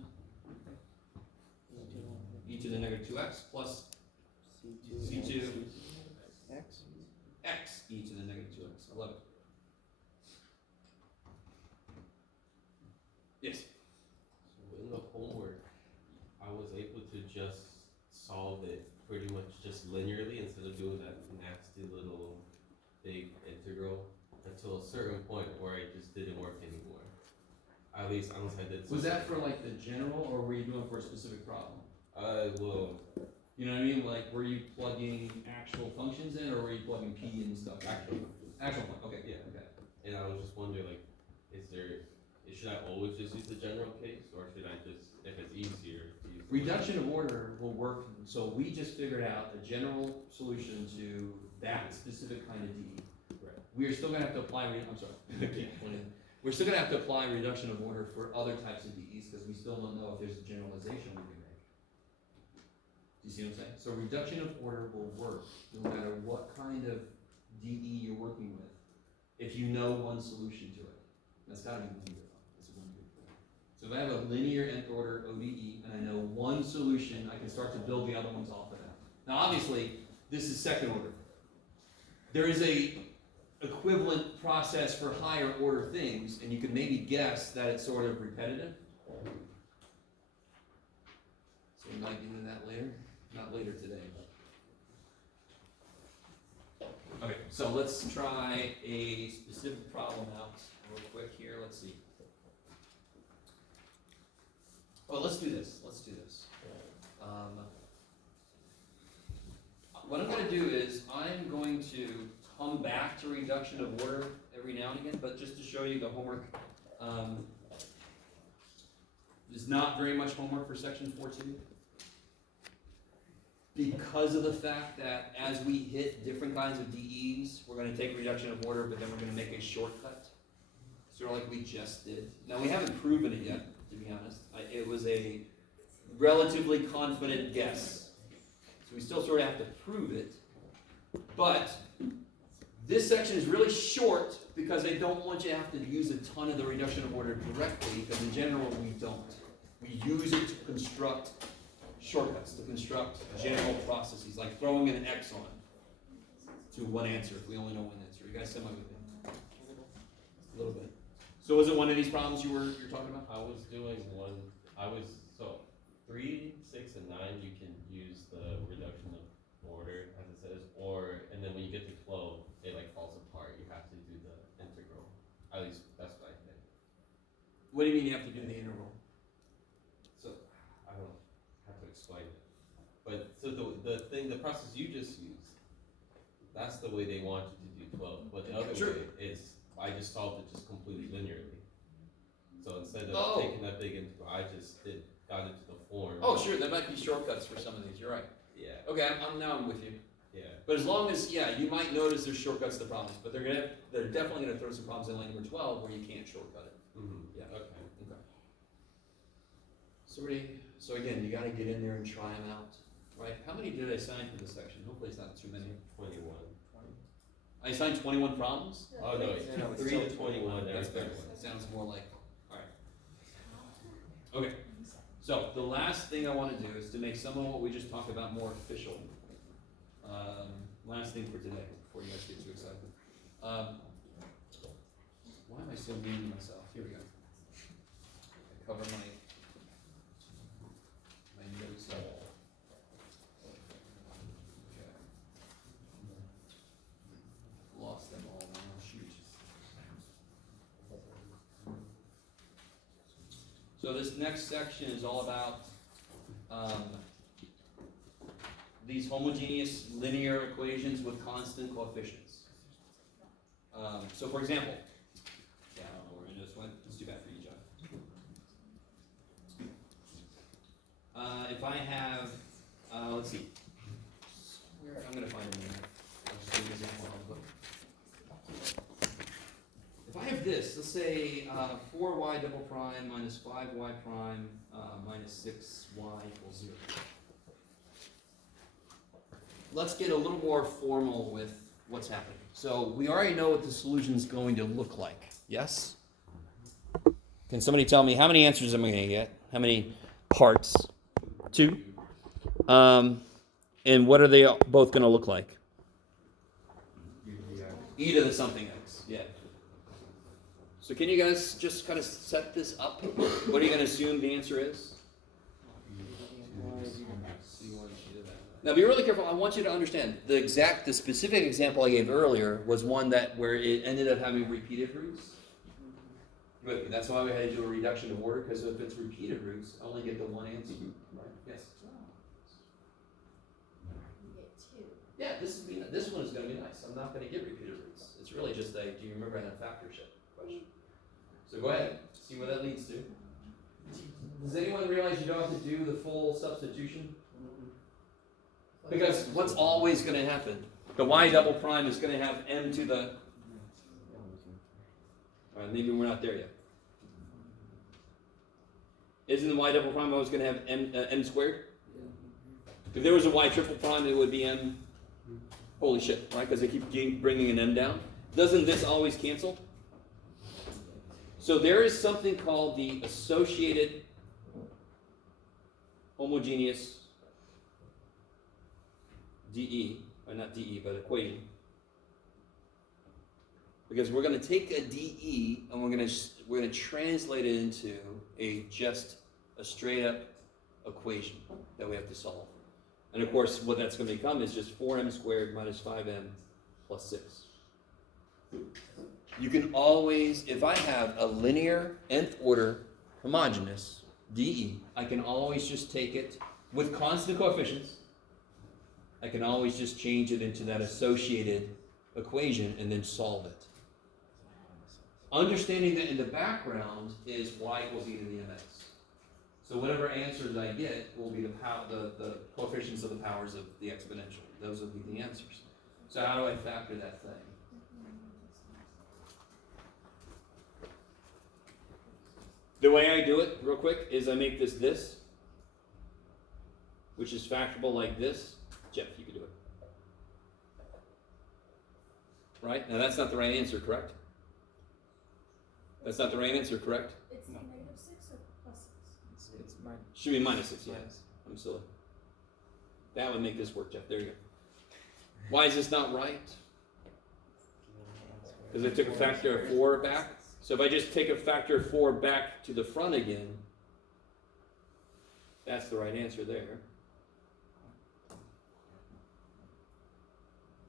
e to the negative 2x plus C2 x e to the negative 2x. I love it. Yes? So in the homework, I was able to just solve it pretty much just linearly instead of doing that nasty little big integral until a certain point where it just didn't work anymore. At least unless I did. Was that for like the general, or were you doing it for a specific problem? Well, You know what I mean? Like, were you plugging actual functions in, or were you plugging p and stuff? actually, Actual fun- okay, Yeah. okay. and I was just wondering, like, should I always just use the general case, or should I just, if it's easier, to use the Reduction of order will work, so we just figured out a general solution to that specific kind of DE. Right. We are still gonna have to apply, I'm sorry. We're still gonna have to apply reduction of order for other types of DEs, because we still don't know if there's a generalization we can make. Do you see what I'm saying? So reduction of order will work no matter what kind of DE you're working with, if you know one solution to it. That's gotta be one good. That's one good. So if I have a linear nth order ODE, and I know one solution, I can start to build the other ones off of that. Now obviously, this is second order. There is a equivalent process for higher order things, and you can maybe guess that it's sort of repetitive. So we might get into that later. Not later today, but. Okay, so let's try a specific problem out real quick here. Let's see. Oh, let's do this. What I'm going to do is I'm going to come back to reduction of order every now and again, but just to show you the homework. There's not very much homework for section 4.2. Because of the fact that as we hit different kinds of DEs, we're going to take reduction of order, but then we're going to make a shortcut, sort of like we just did. Now, we haven't proven it yet, to be honest. It was a relatively confident guess. So we still sort of have to prove it. But this section is really short because I don't want you to have to use a ton of the reduction of order directly, because in general we don't. We use it to construct shortcuts, to construct general processes, like throwing an X on to one answer if we only know one answer. You guys semi with me? A little bit. So was it one of these problems you're talking about? I was doing one, so 3, 6, and 9, you can use the reduction of order, as it says, and then when you get to 12, it like falls apart. You have to do the integral. At least that's what I think. What do you mean you have to do the integral? So, I don't have to explain it. But, so the process you just used, that's the way they want you to do 12. But the other Sure. way is, I just solved it just completely linearly. So instead of taking that big integral, I just got into the form. Oh, sure, there might be shortcuts for some of these, you're right. Yeah, Okay, I'm with you. yeah. But as long as, you might notice there's shortcuts to problems, but they're definitely gonna throw some problems in line number 12 where you can't shortcut it. Mm-hmm. Yeah. Okay. So again, you gotta get in there and try them out, right? How many did I assign for this section? Hopefully hopefully it's not too many. 21. I assigned 21 problems? Oh no, it's No, it's 3 still to 21. That's better. Sounds more like, alright. Okay, so the last thing I wanna do is to make some of what we just talked about more official. Last thing for today, before you guys get too excited. Why am I so mean to myself? Here we go. Cover my notes up. Okay. Lost them all now, shoot. So this next section is all about these homogeneous linear equations with constant coefficients. So for example, yeah, I don't know where I just went. It's too bad for you, John. If I have, let's see, where I'm gonna find it in there. I'll just give you an example real quick. If I have this, let's say 4y double prime minus 5y prime minus 6y equals 0. Let's get a little more formal with what's happening. So we already know what the solution is going to look like. Yes? Can somebody tell me how many answers am I going to get? How many parts? 2. And what are they both going to look like? E to the something x. Yeah. So can you guys just kind of set this up? What are you going to assume the answer is? Now be really careful. I want you to understand the specific example I gave earlier was one where it ended up having repeated roots. But that's why we had to do a reduction of order, because if it's repeated roots, I only get the one answer. Right? Yes. You get 2. Yeah, this one is going to be nice. I'm not going to get repeated roots. It's really just do you remember that factorship question? So go ahead, see where that leads to. Does anyone realize you don't have to do the full substitution? Because what's always going to happen? The y double prime is going to have m to the... Alright, maybe we're not there yet. Isn't the y double prime always going to have m squared? If there was a y triple prime, it would be m... Holy shit, right? Because they keep bringing an m down. Doesn't this always cancel? So there is something called the associated homogeneous DE, or not DE, but equation. Because we're going to take a DE and we're going to translate it into just a straight up equation that we have to solve. And of course, what that's going to become is just 4m squared minus 5m plus 6. You can always, if I have a linear nth order homogeneous DE, I can always just take it with constant coefficients. I can always just change it into that associated equation and then solve it. Understanding that in the background is y equals e to the mx. So whatever answers I get will be the coefficients of the powers of the exponential. Those will be the answers. So how do I factor that thing? The way I do it, real quick, is I make this, which is factorable like this. Jeff, you can do it. Right? Now that's not the right answer, correct? That's not the right answer, correct? It's -6 or +6? It's mine. Should be -6, yeah. I'm silly. That would make this work, Jeff. There you go. Why is this not right? Because I took a factor of 4 back. So if I just take a factor of 4 back to the front again, that's the right answer there.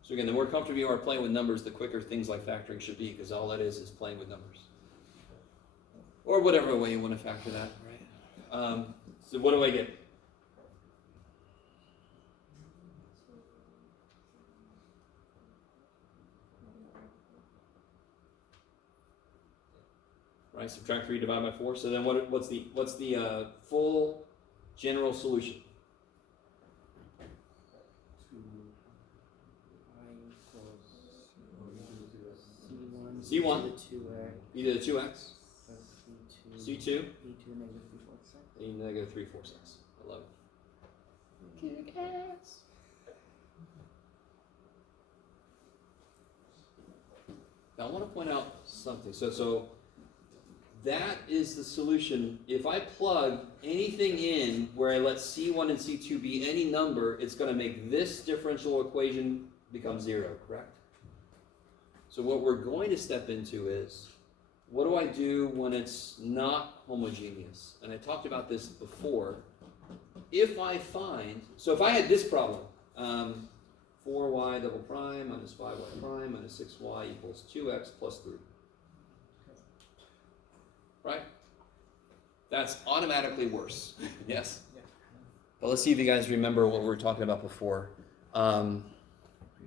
So again, the more comfortable you are playing with numbers, the quicker things like factoring should be, because all that is playing with numbers. Or whatever way you want to factor that, right? So what do I get? Right, subtract 3, divide by 4. So then what's the full general solution? C1, e to the 2x, C2, e to the negative 3/4. I love it. Kick ass. Now, I want to point out something. So that is the solution. If I plug anything in where I let C1 and C2 be any number, it's going to make this differential equation become 0, correct? So what we're going to step into is, what do I do when it's not homogeneous? And I talked about this before. If I find, so if I had this problem, 4y double prime minus 5y prime minus 6y equals 2x plus 3. Right? That's automatically worse. Yes? Yeah. But let's see if you guys remember what we were talking about before. Are you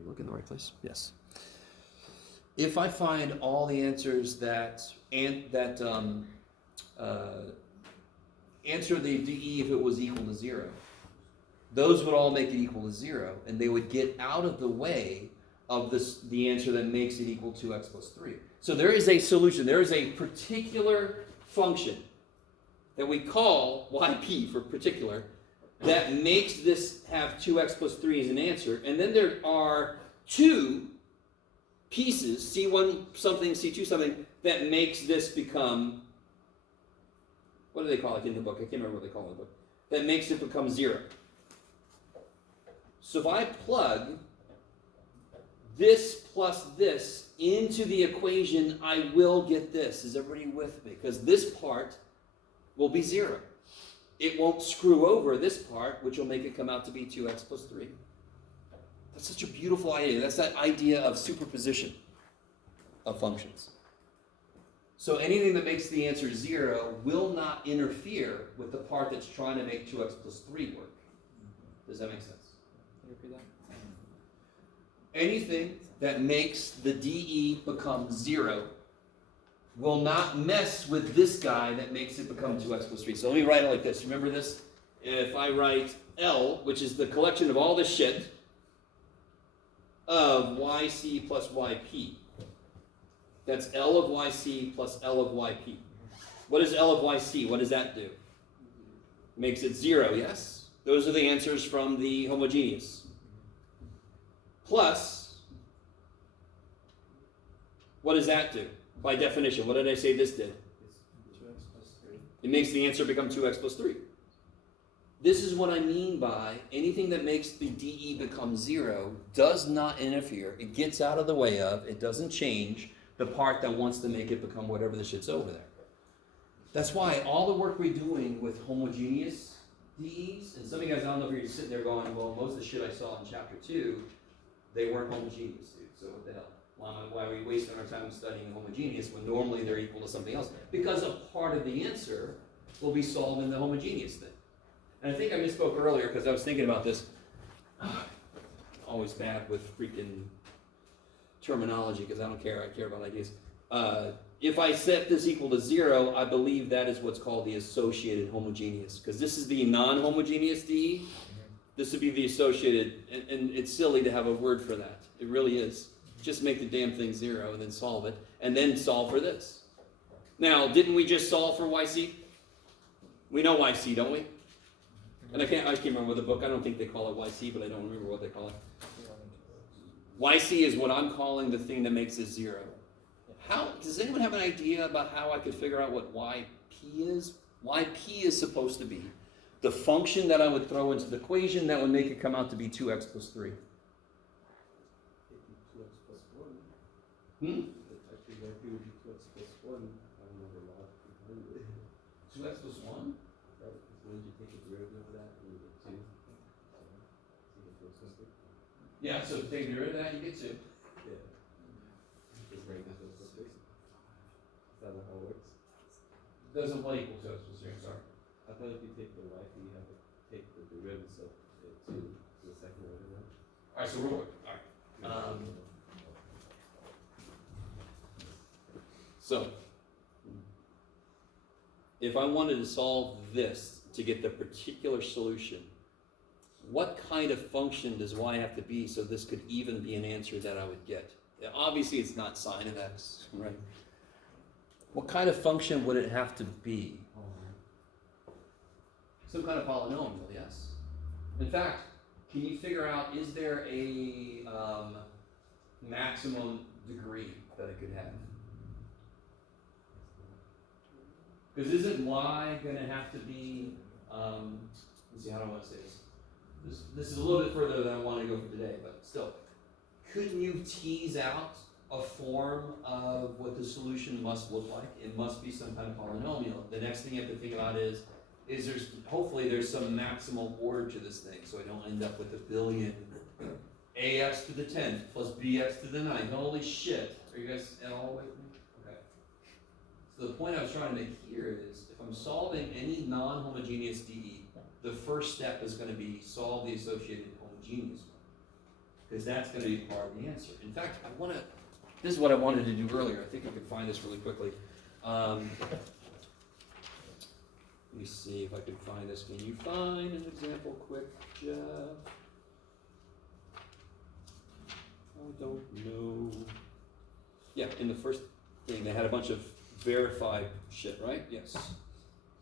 looking in the right place? Yes. If I find all the answers that answer the DE if it was equal to 0, those would all make it equal to 0, and they would get out of the way of the answer that makes it equal to x plus 3. So there is a solution. There is a particular function that we call yp for particular that makes this have 2x plus 3 as an answer. And then there are two pieces, C1 something, C2 something, that makes this become, what do they call it in the book? I can't remember what they call it in the book. That makes it become 0. So if I plug this plus this into the equation, I will get this. Is everybody with me? Because this part will be 0. It won't screw over this part, which will make it come out to be 2x plus 3. That's such a beautiful idea. That's that idea of superposition of functions. So anything that makes the answer 0 will not interfere with the part that's trying to make 2x plus 3 work. Does that make sense? Can you repeat that? Anything that makes the DE become 0 will not mess with this guy that makes it become 2x plus 3. So let me write it like this. Remember this? If I write L, which is the collection of all this shit, of yc plus yp. That's L of yc plus L of yp. What is L of yc? What does that do? Makes it 0, yes? Those are the answers from the homogeneous. Plus, what does that do? By definition, what did I say this did? It's 2x plus 3. It makes the answer become 2x plus 3. This is what I mean by anything that makes the DE become 0 does not interfere. It gets out of the way of, it doesn't change the part that wants to make it become whatever the shit's over there. That's why all the work we're doing with homogeneous DEs, and some of you guys, I don't know if you're sitting there going, well, most of the shit I saw in chapter 2, they weren't homogeneous, dude, so what the hell? Why are we wasting our time studying homogeneous when normally they're equal to something else? Because a part of the answer will be solved in the homogeneous thing. And I think I misspoke earlier because I was thinking about this. Always bad with freaking terminology because I don't care. I care about ideas. If I set this equal to 0, I believe that is what's called the associated homogeneous. Because this is the non-homogeneous DE. This would be the associated, and it's silly to have a word for that. It really is. Just make the damn thing 0 and then solve it, and then solve for this. Now, didn't we just solve for YC? We know YC, don't we? And I can't remember the book. I don't think they call it YC, but I don't remember what they call it. YC is what I'm calling the thing that makes it 0. How does anyone have an idea about how I could figure out what YP is? YP is supposed to be the function that I would throw into the equation that would make it come out to be 2x plus 3. 2x plus 1. Hmm? Actually, that would be 2x plus 1. I don't know the logic behind it. 2x plus 1? Right, because when you take a derivative of that, you get 2. See the first method? Yeah, so take the derivative of that, you get 2. Yeah. Just bring that to the surface. Is that not how it works? Doesn't play equal 2x plus 3, I'm sorry. I thought if you take the yp, you have to take the derivatives of it to the second order one. Alright, so real quick. Alright. So, if I wanted to solve this to get the particular solution, what kind of function does y have to be so this could even be an answer that I would get? Obviously, it's not sine of x, right? What kind of function would it have to be? Some kind of polynomial, yes. In fact, can you figure out, is there a maximum degree that I could have. Because isn't y going to have to be, let's see, how do I want to say this? This is a little bit further than I want to go for today, but still. Couldn't you tease out a form of what the solution must look like? It must be some kind of polynomial. The next thing you have to think about is there's, hopefully there's some maximal order to this thing, so I don't end up with a billion ax to the 10th plus bx to the 9th. Holy shit. Are you guys all with me? Okay. So the point I was trying to make here is, if I'm solving any non-homogeneous DE, the first step is going to be solve the associated homogeneous one. Because that's going to be part of the answer. In fact, this is what I wanted to do earlier. I think I could find this really quickly. Let me see if I can find this. Can you find an example quick, Jeff? I don't know. Yeah, in the first thing, they had a bunch of verified shit, right? Yes.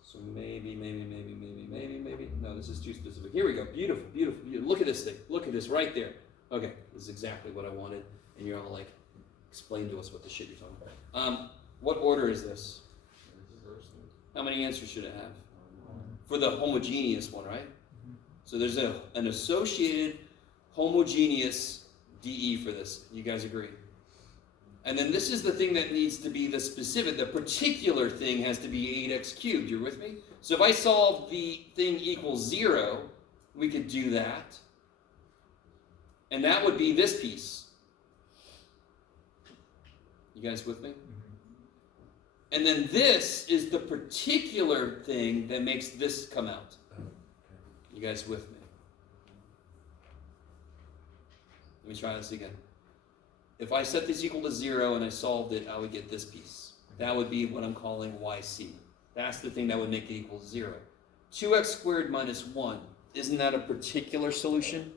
So maybe. No, this is too specific. Here we go. Beautiful. Look at this thing. Look at this right there. Okay, this is exactly what I wanted. And you're all like, explain to us what the shit you're talking about. What order is this? How many answers should it have? For the homogeneous one, right? So there's an associated homogeneous DE for this. You guys agree? And then this is the thing that needs to be the specific. The particular thing has to be 8x cubed. You're with me? So if I solve the thing equals 0, we could do that. And that would be this piece. You guys with me? And then this is the particular thing that makes this come out. You guys with me? Let me try this again. If I set this equal to 0 and I solved it, I would get this piece. That would be what I'm calling YC. That's the thing that would make it equal 0. 2x squared minus 1. Isn't that a particular solution?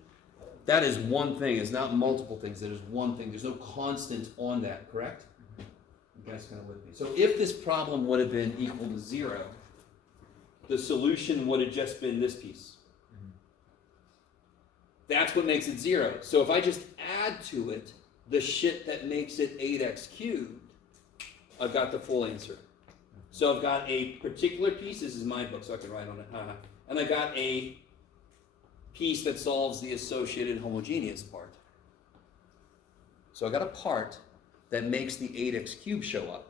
That is one thing. It's not multiple things. That is one thing. There's no constant on that, correct? You guys kind of with me. So if this problem would have been equal to 0, the solution would have just been this piece. That's what makes it 0. So if I just add to it the shit that makes it 8x cubed, I've got the full answer. So I've got a particular piece. This is my book, so I can write on it. And I got a piece that solves the associated homogeneous part. So I got a part that makes the 8x cubed show up.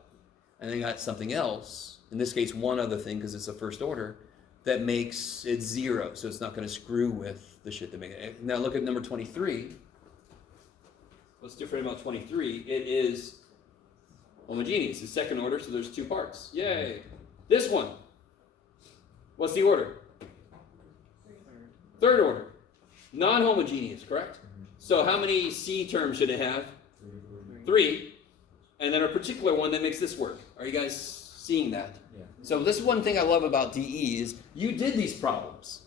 And then I got something else, in this case one other thing because it's the first order, that makes it 0. So it's not going to screw with the shit that makes it. Now look at number 23. What's different about 23? It is homogeneous. It's second order, so there's 2 parts. Yay! This one. What's the order? Third order. Non-homogeneous, correct? So how many C terms should it have? 3. And then a particular one that makes this work. Are you guys seeing that? Yeah. So this is one thing I love about DE is you did these problems.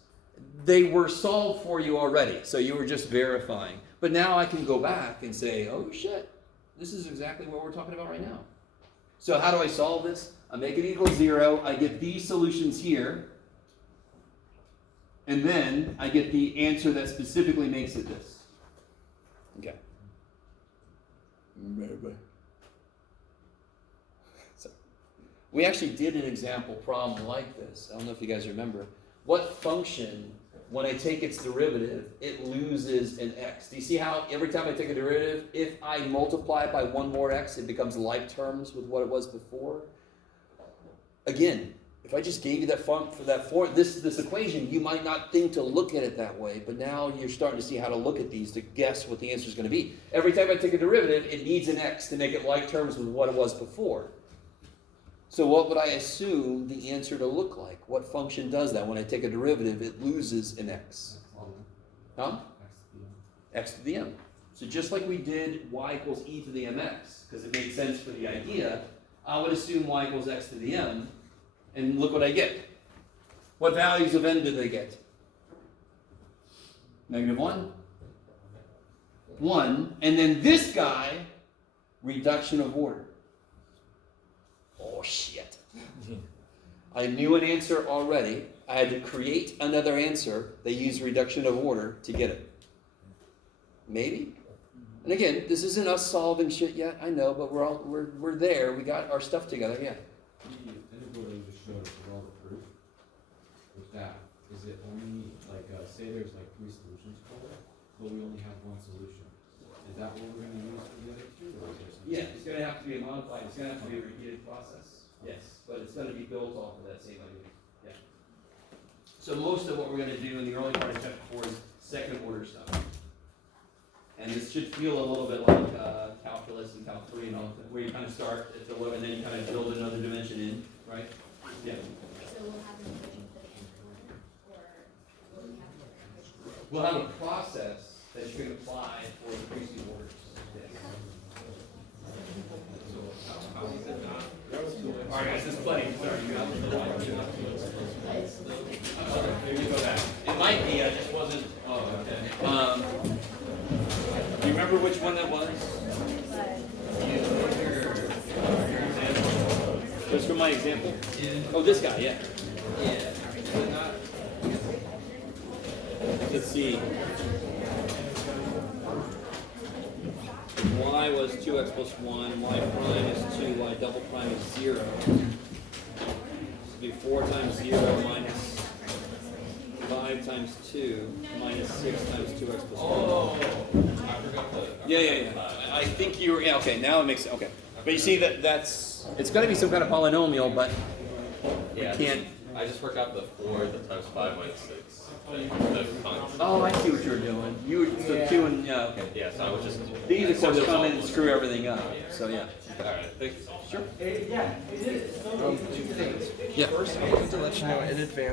They were solved for you already, so you were just verifying. But now I can go back and say, oh shit, this is exactly what we're talking about right now. So how do I solve this? I make it equal 0. I get these solutions here. And then I get the answer that specifically makes it this. Okay. So, we actually did an example problem like this. I don't know if you guys remember. What function, when I take its derivative, it loses an x? Do you see how every time I take a derivative, if I multiply it by one more x, it becomes like terms with what it was before? Again, if I just gave you that this equation, you might not think to look at it that way, but now you're starting to see how to look at these to guess what the answer is going to be. Every time I take a derivative, it needs an x to make it like terms with what it was before. So what would I assume the answer to look like? What function does that? When I take a derivative, it loses an x. Huh? X to the m. So just like we did y equals e to the mx, because it made sense for the idea, I would assume y equals x to the m, and look what I get. What values of n did I get? -1. 1. And then this guy, reduction of order. Oh shit. I knew an answer already. I had to create another answer. They used reduction of order to get it. Maybe? And again, this isn't us solving shit yet, I know, but we're there, we got our stuff together, yeah. The integral that you just showed us with all the proof, with that, is it only, like, say there's like 3 solutions for it, but we only have 1 solution. Is that what we're gonna use for the other 2, or is there something? Yeah, it's gonna have to be modified, it's gonna have to be a repeated process, yes, but it's gonna be built off of that same idea, yeah. So most of what we're gonna do in the early part of chapter 4 is second order stuff. And this should feel a little bit like calculus and calc 3 and all, where you kind of start at the low and then you kind of build another dimension in, right? Yeah. So we'll have an equation for the nth order, or will we have different equations? We'll have a process that you can apply for increasing orders. Yes. All right, guys, this is plenty. Sorry, you got the line. There you go back. It might be, I just wasn't. Oh, okay. Do you remember which one that was? Just from my example? Oh, this guy, yeah. Let's see. Y was 2x plus 1, y prime is 2, y double prime is 0. This would be 4 times 0 minus 5 times 2 minus 6 times 2x plus 1. Oh, I forgot the. Yeah. I think you were, yeah, okay, now it makes sense, okay. But you see it's gotta be some kind of polynomial, but we Yeah, can't. I just forgot the 4 times 5 minus 6. The constant. Oh, I see what you're doing. You were, so 2 and, yeah, okay. Yeah, so I was just. These of course come in and screw everything up, so yeah. Alright, thanks. Sure. Two things. Yeah. First, I wanted to let you know in advance